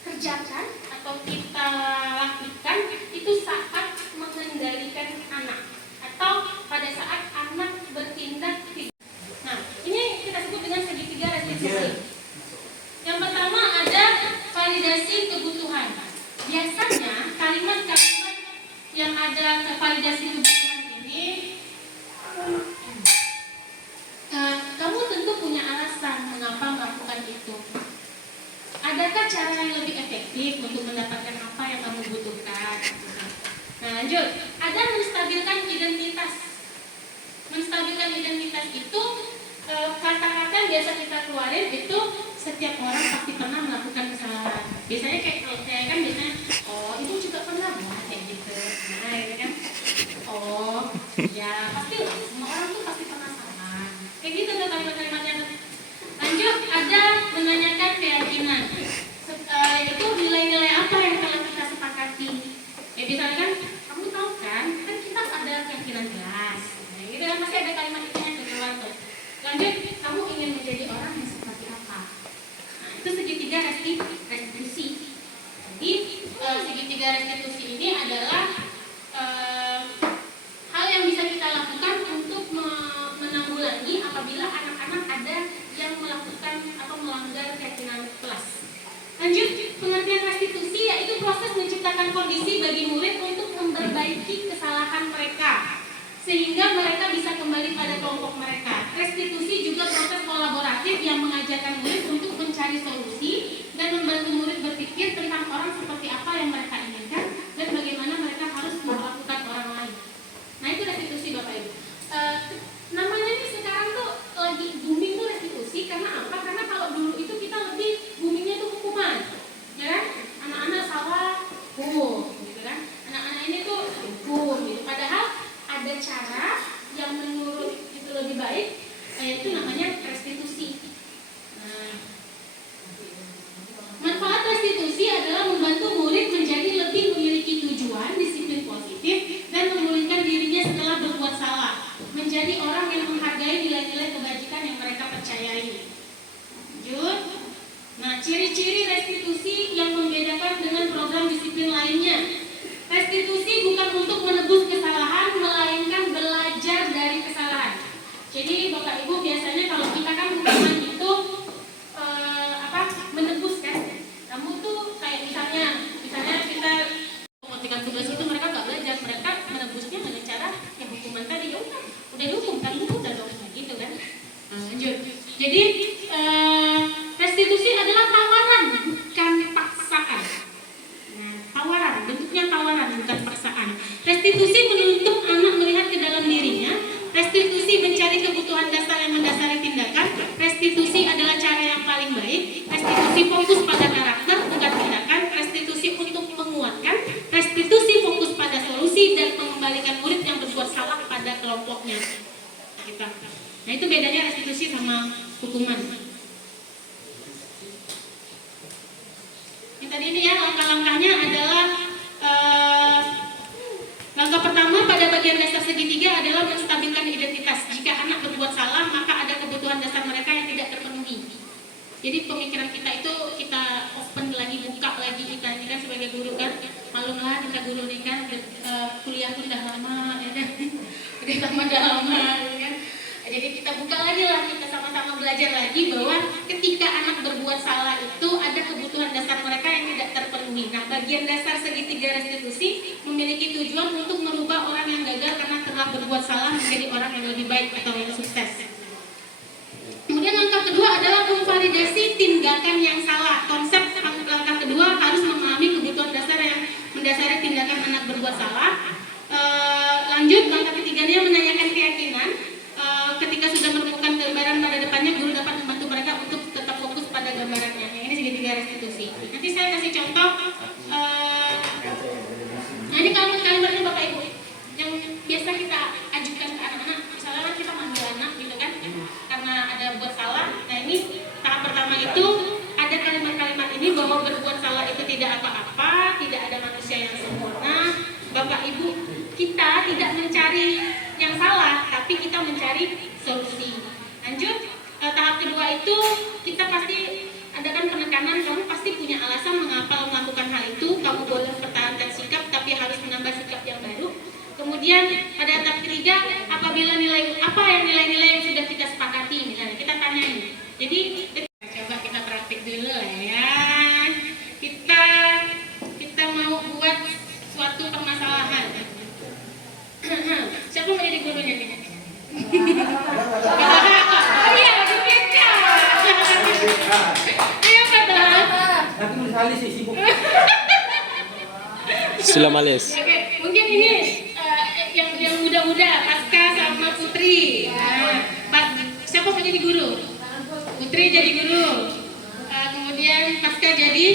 kerjakan atau kita lakukan itu saat mengendalikan anak atau pada saat anak bertindak. Nah, ini kita sebut dengan segitiga restitusi. Yang pertama ada validasi kebutuhan. Biasanya kalimat-kalimat yang ada ke validasi kebutuhan ini, kamu tentu punya alasan mengapa melakukan itu. Adakah cara yang lebih efektif untuk mendapatkan apa yang kamu butuhkan? Nah, lanjut. Ada menstabilkan identitas. Menstabilkan identitas itu kata-kata yang biasa kita keluarin itu setiap orang pasti pernah melakukan kesalahan. Biasanya kayak kalau saya kan biasanya, oh ibu juga pernah buat kayak gitu. Nah segitiga restitusi ini adalah hal yang bisa kita lakukan untuk menanggulangi apabila anak-anak ada yang melakukan atau melanggar keyakinan kelas. Lanjut, pengertian restitusi yaitu proses menciptakan kondisi bagi murid untuk memperbaiki kesalahan mereka sehingga mereka bisa kembali pada kelompok mereka. Restitusi juga proses kolaboratif yang mengajarkan murid untuk mencari solusi dan membantu murid berpikir tentang orang seperti apa yang mereka inginkan dan bagaimana mereka harus memperlakukan orang lain. Nah, itu restitusi Bapak Ibu. Namanya ini sekarang tuh lagi booming tuh restitusi karena apa? Karena kalau dulu itu kita lebih boomingnya itu hukuman, ya kan? Anak-anak salah, hukum, gitu kan? Anak-anak ini tuh hukum, gitu. Padahal ada cara yang menurut itu lebih baik, yaitu namanya restitusi. Nah, manfaat restitusi adalah membantu murid menjadi lebih memiliki tujuan, disiplin positif, dan memulihkan dirinya setelah berbuat salah, menjadi orang yang menghargai nilai-nilai kebajikan yang mereka percayai. Lanjut. Nah, ciri-ciri restitusi yang membedakan dengan program disiplin lainnya. Restitusi bukan untuk menebus kesalahan, melainkan belajar dari kesalahan. Jadi Bapak Ibu biasanya kalau kita kan hukuman itu menebus kan. Kamu tuh kayak misalnya kita mengerjakan tugas itu mereka nggak belajar, mereka menebusnya dengan cara yang hukuman tadi. Ya udah dihukum, kamu udah dong, gitu kan. Lanjut. Jadi restitusi adalah tawaran, bukan paksaan. Nah, tawaran, bentuknya tawaran, bukan paksaan. Restitusi menuntut anak melihat ke dalam dirinya. Restitusi mencari kebutuhan dasar yang mendasari tindakan. Restitusi adalah cara yang paling baik. Restitusi fokus pada karakter, bukan tindakan. Restitusi untuk menguatkan. Restitusi fokus pada solusi dan mengembalikan murid yang berbuat salah pada kelompoknya. Gitu. Nah, itu bedanya restitusi sama hukuman. Ini tadi ini ya, langkah-langkahnya adalah langkah pertama pada bagian dasar segitiga adalah menstabilkan identitas. Jika anak berbuat salah, maka ada kebutuhan dasar mereka yang tidak terpenuhi. Jadi pemikiran kita itu kita open lagi, buka lagi. Kita ini kan sebagai guru kan, malumlah kita guru ini kan kuliah pun udah lama, ya kan? udah lama, ya kan? Jadi kita buka lagi lah, kita sama-sama belajar lagi bahwa ketika anak berbuat salah itu ada kebutuhan dasar mereka yang tidak terpenuhi. Nah, bagian dasar segitiga restitusi memiliki tujuan untuk merubah orang yang gagal karena telah berbuat salah menjadi orang yang lebih baik atau yang sukses. Kemudian langkah kedua adalah memvalidasi tindakan yang salah. Konsep langkah kedua harus memahami kebutuhan dasar yang mendasari tindakan anak berbuat salah. Lanjut, langkah ketiganya menanyakan keyakinan. Ketika sudah menemukan gambaran pada depannya, guru dapat membantu mereka untuk tetap fokus pada gambarannya. Yang ini segitiga restitusi. Nanti saya kasih contoh. Nah, ini kalimat-kalimatnya Bapak Ibu yang biasa kita ajukan ke anak-anak. Misalnya kan kita manggil anak gitu kan, karena ada buat salah. Nah, ini tahap pertama itu ada kalimat-kalimat ini bahwa berbuat salah itu tidak apa-apa, tidak ada manusia yang sempurna. Bapak Ibu, kita tidak mencari yang salah, tapi kita mencari solusi. Lanjut, tahap kedua itu kita pasti adakan penekanan, kamu pasti punya alasan mengapa melakukan hal itu. Kamu boleh pertahankan sikap, tapi harus menambah sikap yang baru. Kemudian pada tahap ketiga, apabila nilai-nilai yang sudah kita sepakati, misalnya kita tanyain. Jadi coba kita praktik dulu lah ya. Kita mau buat suatu permasalahan. Siapa mau jadi gurunya nih? Oh iya, dipikir. Ayo kata. Nanti mau sekali sih sibuk. Sila Males. Oke, mungkin ini yang muda-muda, Pasca sama Putri. Siapa mau jadi guru? Putri jadi guru. Kemudian Pasca jadi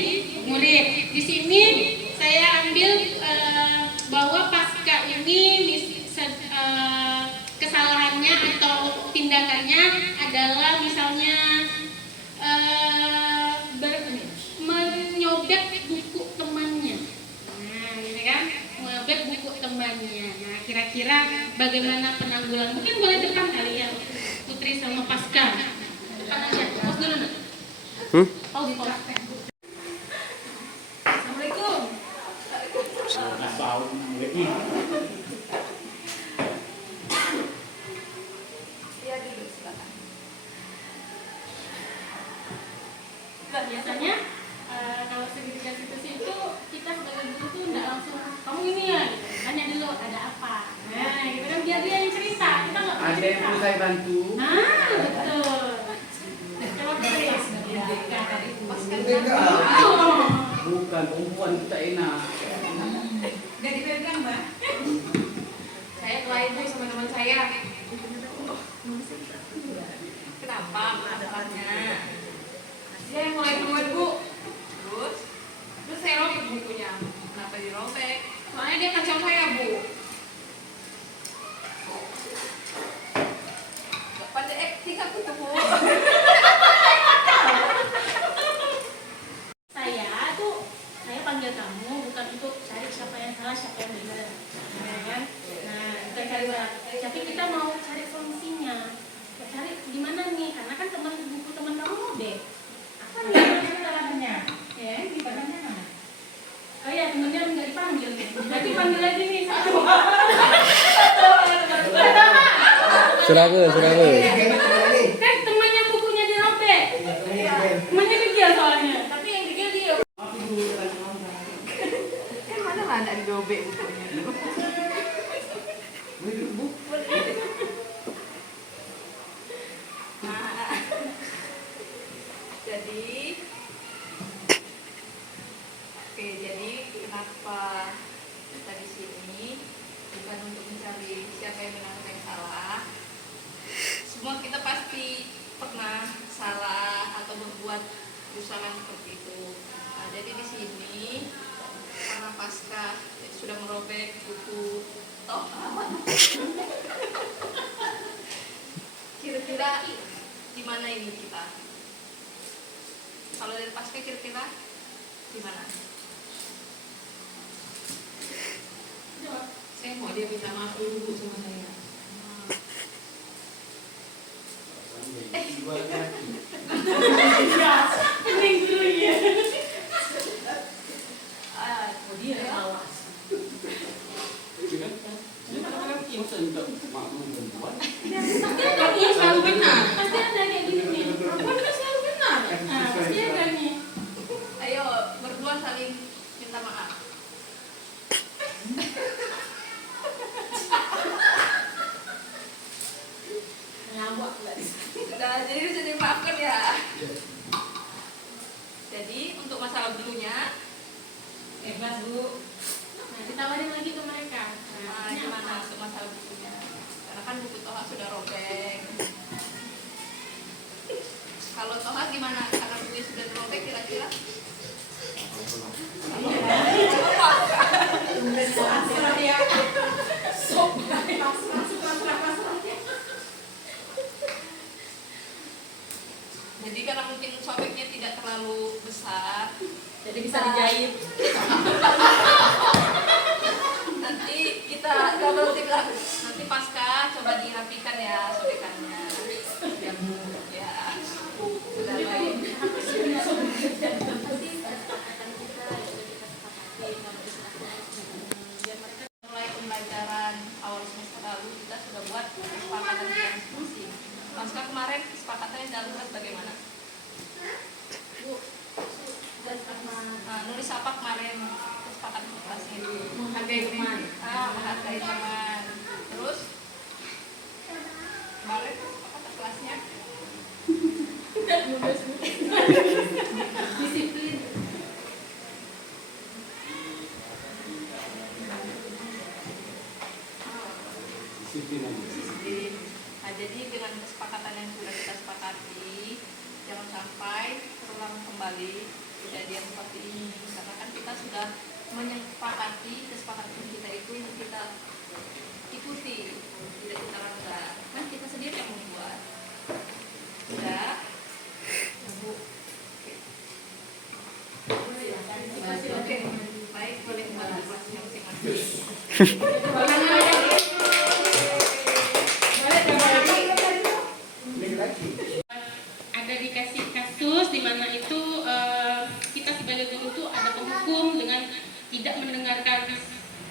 murid. Di sini saya ambil bahwa Pasca ini kesalahannya atau tindakannya adalah misalnya menyobek buku temannya. Nah, ini kan menyobek buku temannya. Nah, kira-kira bagaimana penanggulangan? Mungkin boleh depan kali ya, Putri sama Pasca. Depan aja, pos dulu nak. Pause. Assalamualaikum. Tahu WI. Iya dulu silakan. Nah, biasanya kalau segitiga situasi itu kita sebagai guru tuh nggak langsung kamu ini ya gitu. Tanya dulu ada apa. Nah gitu kan biar dia yang cerita, kita nggak perlu Ada yang cerita. perlu saya bantu? Nah betul. Coba tulis. Bukan perempuan kita enak. Udah dipegang, Mbak. Saya keluar ibu sama teman saya. Kenapa masalahnya? Dia yang mulai duluan, Bu. Terus saya robek bukunya. Kenapa dirobek? Soalnya dia kacau saya, Bu. Gak pada acting aku tuh, Bu. Saya panggil kamu bukan untuk cari siapa yang salah, siapa yang benar, ya kan? Nah, bukan cari salah, tapi kita mau cari solusinya. Ya, cari gimana nih? Karena kan buku teman kamu robek. Apa nih kesalahannya? Ya, dipanggilnya mana? Oh ya, temennya nggak dipanggil nih. Berarti panggil lagi nih satu. Suraga. Kan temannya bukunya dirobek. Temannya kecil soalnya, tapi yang kecil dia. Kan mana lah ada dirobek bukunya dulu. Nah, jadi kenapa kita di sini bukan untuk mencari siapa yang benar atau yang salah. Semua kita pasti pernah salah atau berbuat kesalahan seperti itu. Nah, jadi di sini karena pasca sudah merobek buku kira-kira gimana ini kita? Kalau dari pasca kira-kira gimana? Saya mau dia minta maaf dulu sama saya. Pening dulu ya. Dia awas. Masa enggak maklum perempuan? Pasti ada yang selalu benar. Pasti ada kayak gini nih. Apa dia selalu benar? Nah, pasti ada nih. Ayo berdua saling minta maaf. Ngawak nggak? Sudah, jadi bisa dimaafkan ya. Jadi untuk masalah bukunya, Bebas Bu. Nah, ditawarin lagi ke mereka. Ini gimana apa? untuk masalah bukunya? Karena kan buku Toha sudah robek. Kalau Toha gimana? Karena bukunya sudah robek kira-kira? Jadi karena mungkin sobeknya tidak terlalu besar, Jadi bisa dijahit. nanti kita double tip lagi. Nanti pasca coba dirapikan ya sobekannya. Ya, sudah baik. Mulai pembelajaran awal semester lalu kita sudah buat kesepakatan dan diskusi. Pasca kemarin kesepakatannya dalam kelas bagaimana? Nulis apa kemarin kesepakatan kelasnya? Menghargai teman. Menghargai teman. Terus kemarin kesepakatan kelasnya? Disiplin. Nah, jadi dengan kesepakatan yang sudah kita sepakati, jangan sampai terulang kembali kejadian seperti ini. Karena kan kita sudah menyepakati kesepakatan kita itu yang kita ikuti, tidak kita langgar. Kan kita sendiri yang membuat. Sudah, Bu. Oke, baik, boleh kembali ke kelasnya masing-masing. Ada dikasih kasus di mana itu kita sebagai guru itu ada penghukum dengan tidak mendengarkan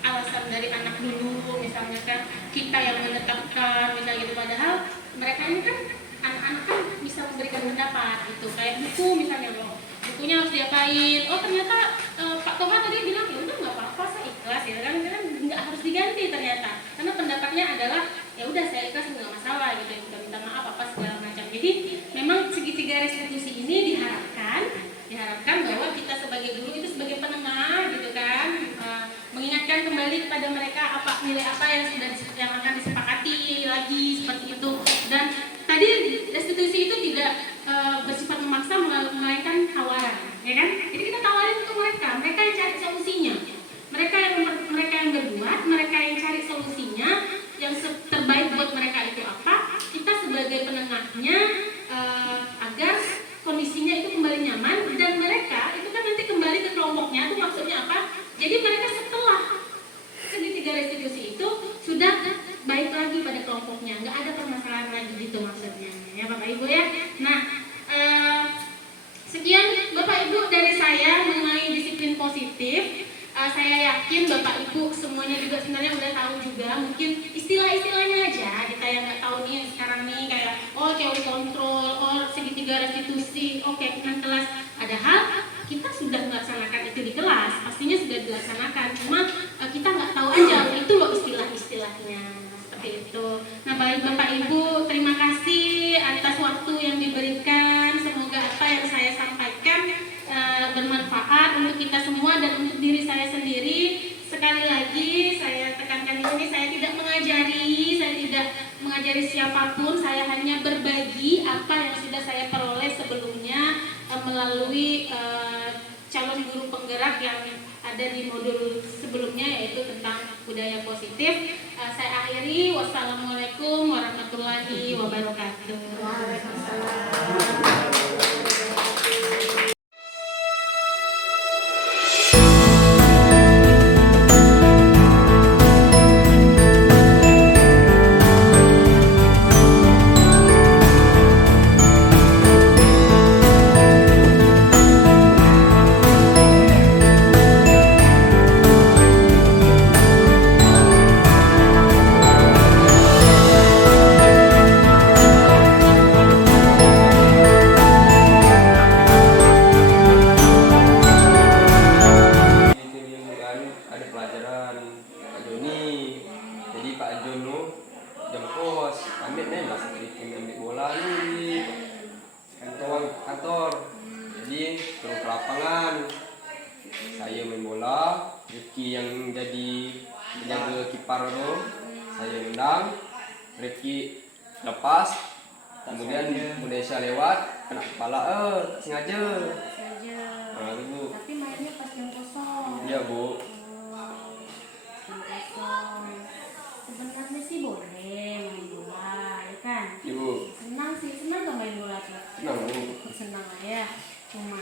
alasan dari anak dulu, misalnya kan kita yang menetapkan misalnya gitu, padahal mereka ini kan anak-anak kan bisa memberikan pendapat gitu, kayak buku misalnya loh, bukunya harus diapain, oh ternyata Pak Toma tadi bilang ya udah nggak apa-apa saya ikhlas ya kan nggak harus diganti ternyata, karena pendapatnya adalah ya udah saya ikhlas nggak masalah gitu, kita minta maaf apa segala macam. Jadi memang segitiga restitusi ini diharapkan bahwa kita sebagai guru itu sebagai penengah gitu kan, mengingatkan kembali kepada mereka apa nilai apa yang akan disepakati lagi seperti itu. Dan tadi restitusi itu tidak bersifat memaksa melainkan tawaran, ya kan? Jadi kita tawarin untuk mereka yang cari solusinya, mereka yang berbuat, mereka yang cari solusinya yang terbaik buat mereka itu apa. Kita sebagai penengahnya agar kondisinya itu kembali nyaman dan mereka itu kan nanti kembali ke kelompoknya. Itu maksudnya apa? Jadi mereka setelah segitiga restitusi itu sudah baik lagi pada kelompoknya, nggak ada permasalahan lagi gitu maksudnya ya Bapak Ibu ya. Nah sekian Bapak Ibu dari saya mengenai disiplin positif. Saya yakin Bapak Ibu semuanya juga sebenarnya udah tahu juga, mungkin istilah-istilahnya aja kita yang nggak tahu nih sekarang nih, kayak oh teori kontrol, oh segitiga restitusi, oh keyakinan kelas. Padahal kita sudah melaksanakan itu di kelas, pastinya sudah dilaksanakan, cuma kita nggak tahu aja itu loh istilah-istilahnya seperti itu. Nah baik Bapak Ibu, terima kasih atas waktu yang diberikan. Semoga apa yang saya sampaikan bermanfaat untuk kita semua dan untuk diri saya sendiri. Sekali lagi saya tekankan di sini, saya tidak mengajari siapapun, saya hanya berbagi apa yang sudah saya peroleh sebelumnya melalui calon guru penggerak yang ada di modul sebelumnya, yaitu tentang budaya positif. Saya akhiri, wassalamualaikum warahmatullahi wabarakatuh. ada pelajaran Pak Joni, jadi Pak Jono jam kos ambil nih mas ambil bola nih kantor, jadi turun ke lapangan, saya main bola, Ricky yang jadi menjaga kiper itu saya undang, Ricky lepas, kemudian Indonesia lewat kena kepala sengaja. Bu. Tapi mainnya pas jam kosong. Iya Bu. Jam kosong. Sebenarnya sih boleh main bola, ya kan? Ibu. Senang gak main bola tuh? Senang Bu. Senang lah ya. Cuma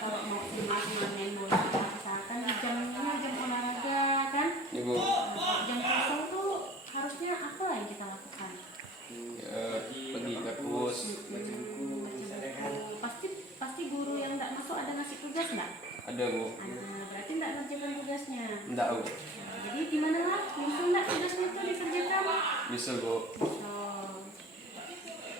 kalau mau main bola, misalkan jamnya jam olahraga kan? Ibu. Kalau jam kosong tuh harusnya apa yang kita lakukan? Pergi ke pos. Pasti guru yang tidak masuk ada ngasih tugas nggak? Ada Bu. Berarti tidak kerjakan tugasnya. Enggak Bu. Jadi gimana lah? Bisa nggak tugasnya itu dikerjakan? Bisa Bu.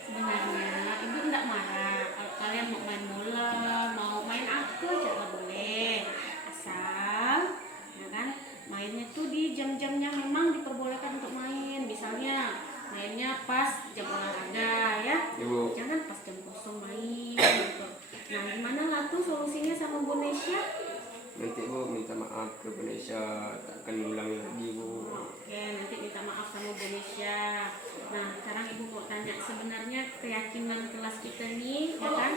Sebenarnya ibu tidak marah kalau kalian mau main bola, mau main apa aja boleh, asal ya kan mainnya tuh di jam-jamnya memang diperbolehkan untuk main. Misalnya mainnya pas jam olahraga ya, Ibu. jangan pas jam kosong main gitu. Nah gimana lah tuh solusinya sama Bu Nesya? Nanti Bu minta maaf ke Indonesia, tak akan ulangi lagi Bu. Oke, nanti minta maaf sama Bu Nesya. Nah sekarang ibu mau tanya, sebenarnya keyakinan kelas kita nih ya kan,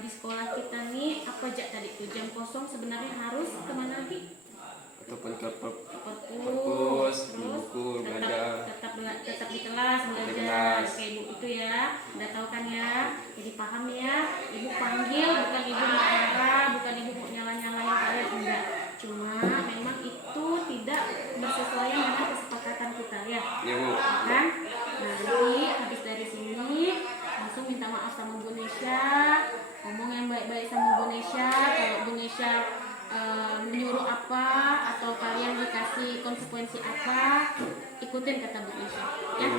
di sekolah kita nih apa aja tadi tuh jam kosong sebenarnya harus kemana lagi? Ataupun ke perpus, terus buku belajar. tetap di kelas belajar. Oke ibu itu ya udah tahu kan ya, jadi paham ya. Ibu panggil bukan ibu mau marah, bukan ibu mau nyala-nyalain kalian, enggak, cuma memang itu tidak bersesuaian dengan kesepakatan kita ya, Ibu. kan? Nah nanti habis dari sini langsung minta maaf sama Bu Nesya, ngomong yang baik-baik sama Bu Nesya. Kalau Bu Nesya menyuruh apa atau kalian dikasih konsekuensi apa, ikutin kata Bu Isha ya.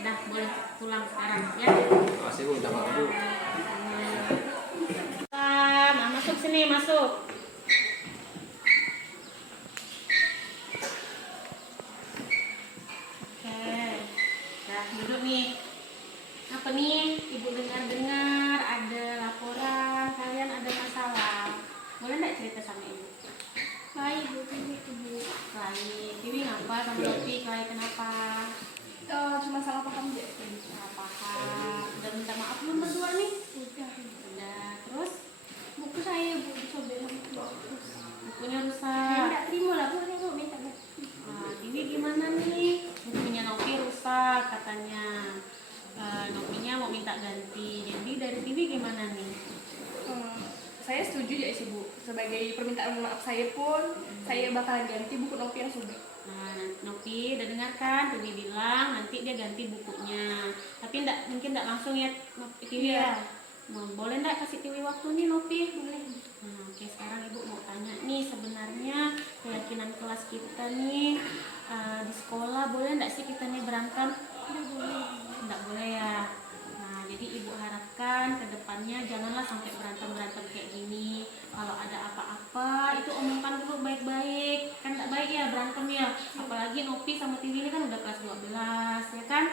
Dah boleh pulang sekarang ya. Makasih Bu, minta maaf Bu. Nah, masuk sini, masuk. Oke, dah duduk nih. Apa nih? Ibu dengar-dengar ada laporan kalian ada masalah. Boleh nggak cerita sama ibu? Baik, Bu, Ibu. Tiwi ngapa sama Lopi? Kelai kenapa? Cuma salah paham aja. Salah paham. Udah minta maaf belum berdua nih? Udah. Udah. Terus Buku saya, Bu, disobek sama terus. bukunya Saya rusak. nggak terima lah, Bu, ini kok minta bukti. Tiwi gimana nih? Bukunya Nopi rusak katanya. Nopinya mau minta ganti. Jadi dari Tiwi gimana nih? Saya setuju ya sih, Bu. Sebagai permintaan maaf saya pun, saya bakalan ganti buku Nopi yang sobek. Nah, Nopi udah dengarkan, Tiwi bilang nanti dia ganti bukunya. Tapi mungkin enggak langsung ya Tiwi ya. Boleh enggak kasih Tiwi waktu nih Nopi? Boleh. Nah, oke, sekarang Ibu mau tanya nih, sebenarnya keyakinan kelas kita nih di sekolah boleh enggak sih kita nih berantem? Enggak boleh ya. Nah, jadi Ibu harapkan ke depannya janganlah sampai berantem-berantem kayak gini. Kalau ada apa-apa itu omongkan dulu baik-baik. Kan enggak baik ya berantem ya. Apalagi Nopi sama Tiwi ini kan udah kelas 12 ya kan?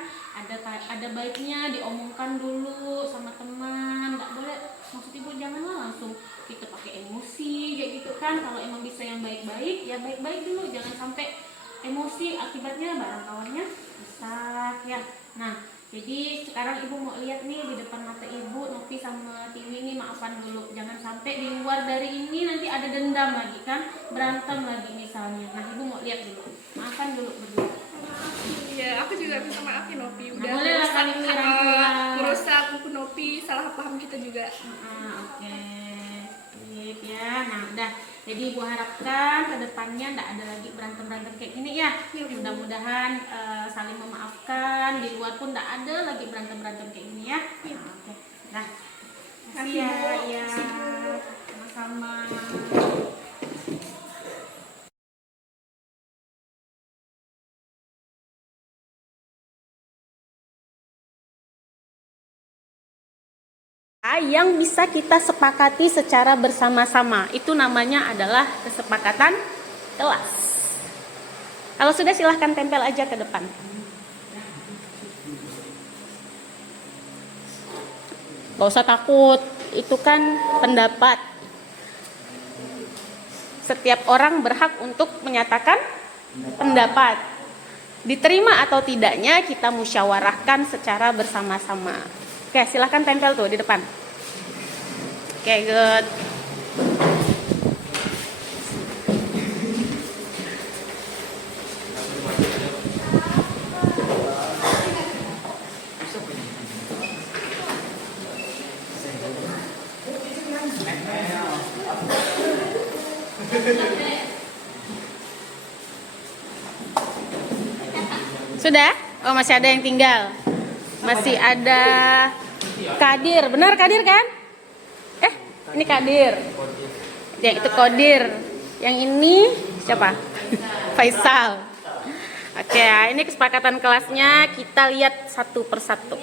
Ada baiknya diomongkan dulu sama teman. Enggak boleh, maksud Ibu janganlah langsung kita pakai emosi kayak gitu kan. Kalau emang bisa yang baik-baik ya baik-baik dulu, jangan sampai emosi akibatnya barang kawannya rusak ya. Nah, jadi sekarang Ibu mau lihat nih di depan mata Ibu, Nopi sama Tiwi ini maafan dulu. Jangan sampai di luar dari ini nanti ada dendam lagi kan, berantem lagi misalnya. Nah, Ibu mau lihat dulu, maafan dulu berdua. Iya, aku juga minta maaf ya Nopi. Nah, boleh lah kali ini merusak buku Nopi, salah paham kita juga. Oke, sip ya. Nah, udah. Jadi Ibu harapkan ke depannya enggak ada lagi berantem-berantem kayak gini ya. Mudah-mudahan saling memaafkan, di luar pun enggak ada lagi berantem-berantem kayak gini ya. Nah, oke. Nah, makasih ya. Ya, sama-sama. Yang bisa kita sepakati secara bersama-sama itu namanya adalah kesepakatan kelas. Kalau sudah silahkan tempel aja ke depan. Gak usah takut, itu kan pendapat. Setiap orang berhak untuk menyatakan pendapat. Diterima atau tidaknya kita musyawarahkan secara bersama-sama. Oke, silahkan tempel tuh di depan. Oke, good. Sudah? Oh, masih ada yang tinggal. Masih ada Kadir. Benar Kadir kan? Ini Kadir. Yang itu Kodir. Yang ini siapa? Faisal. Oke, ini kesepakatan kelasnya. Kita lihat satu persatu.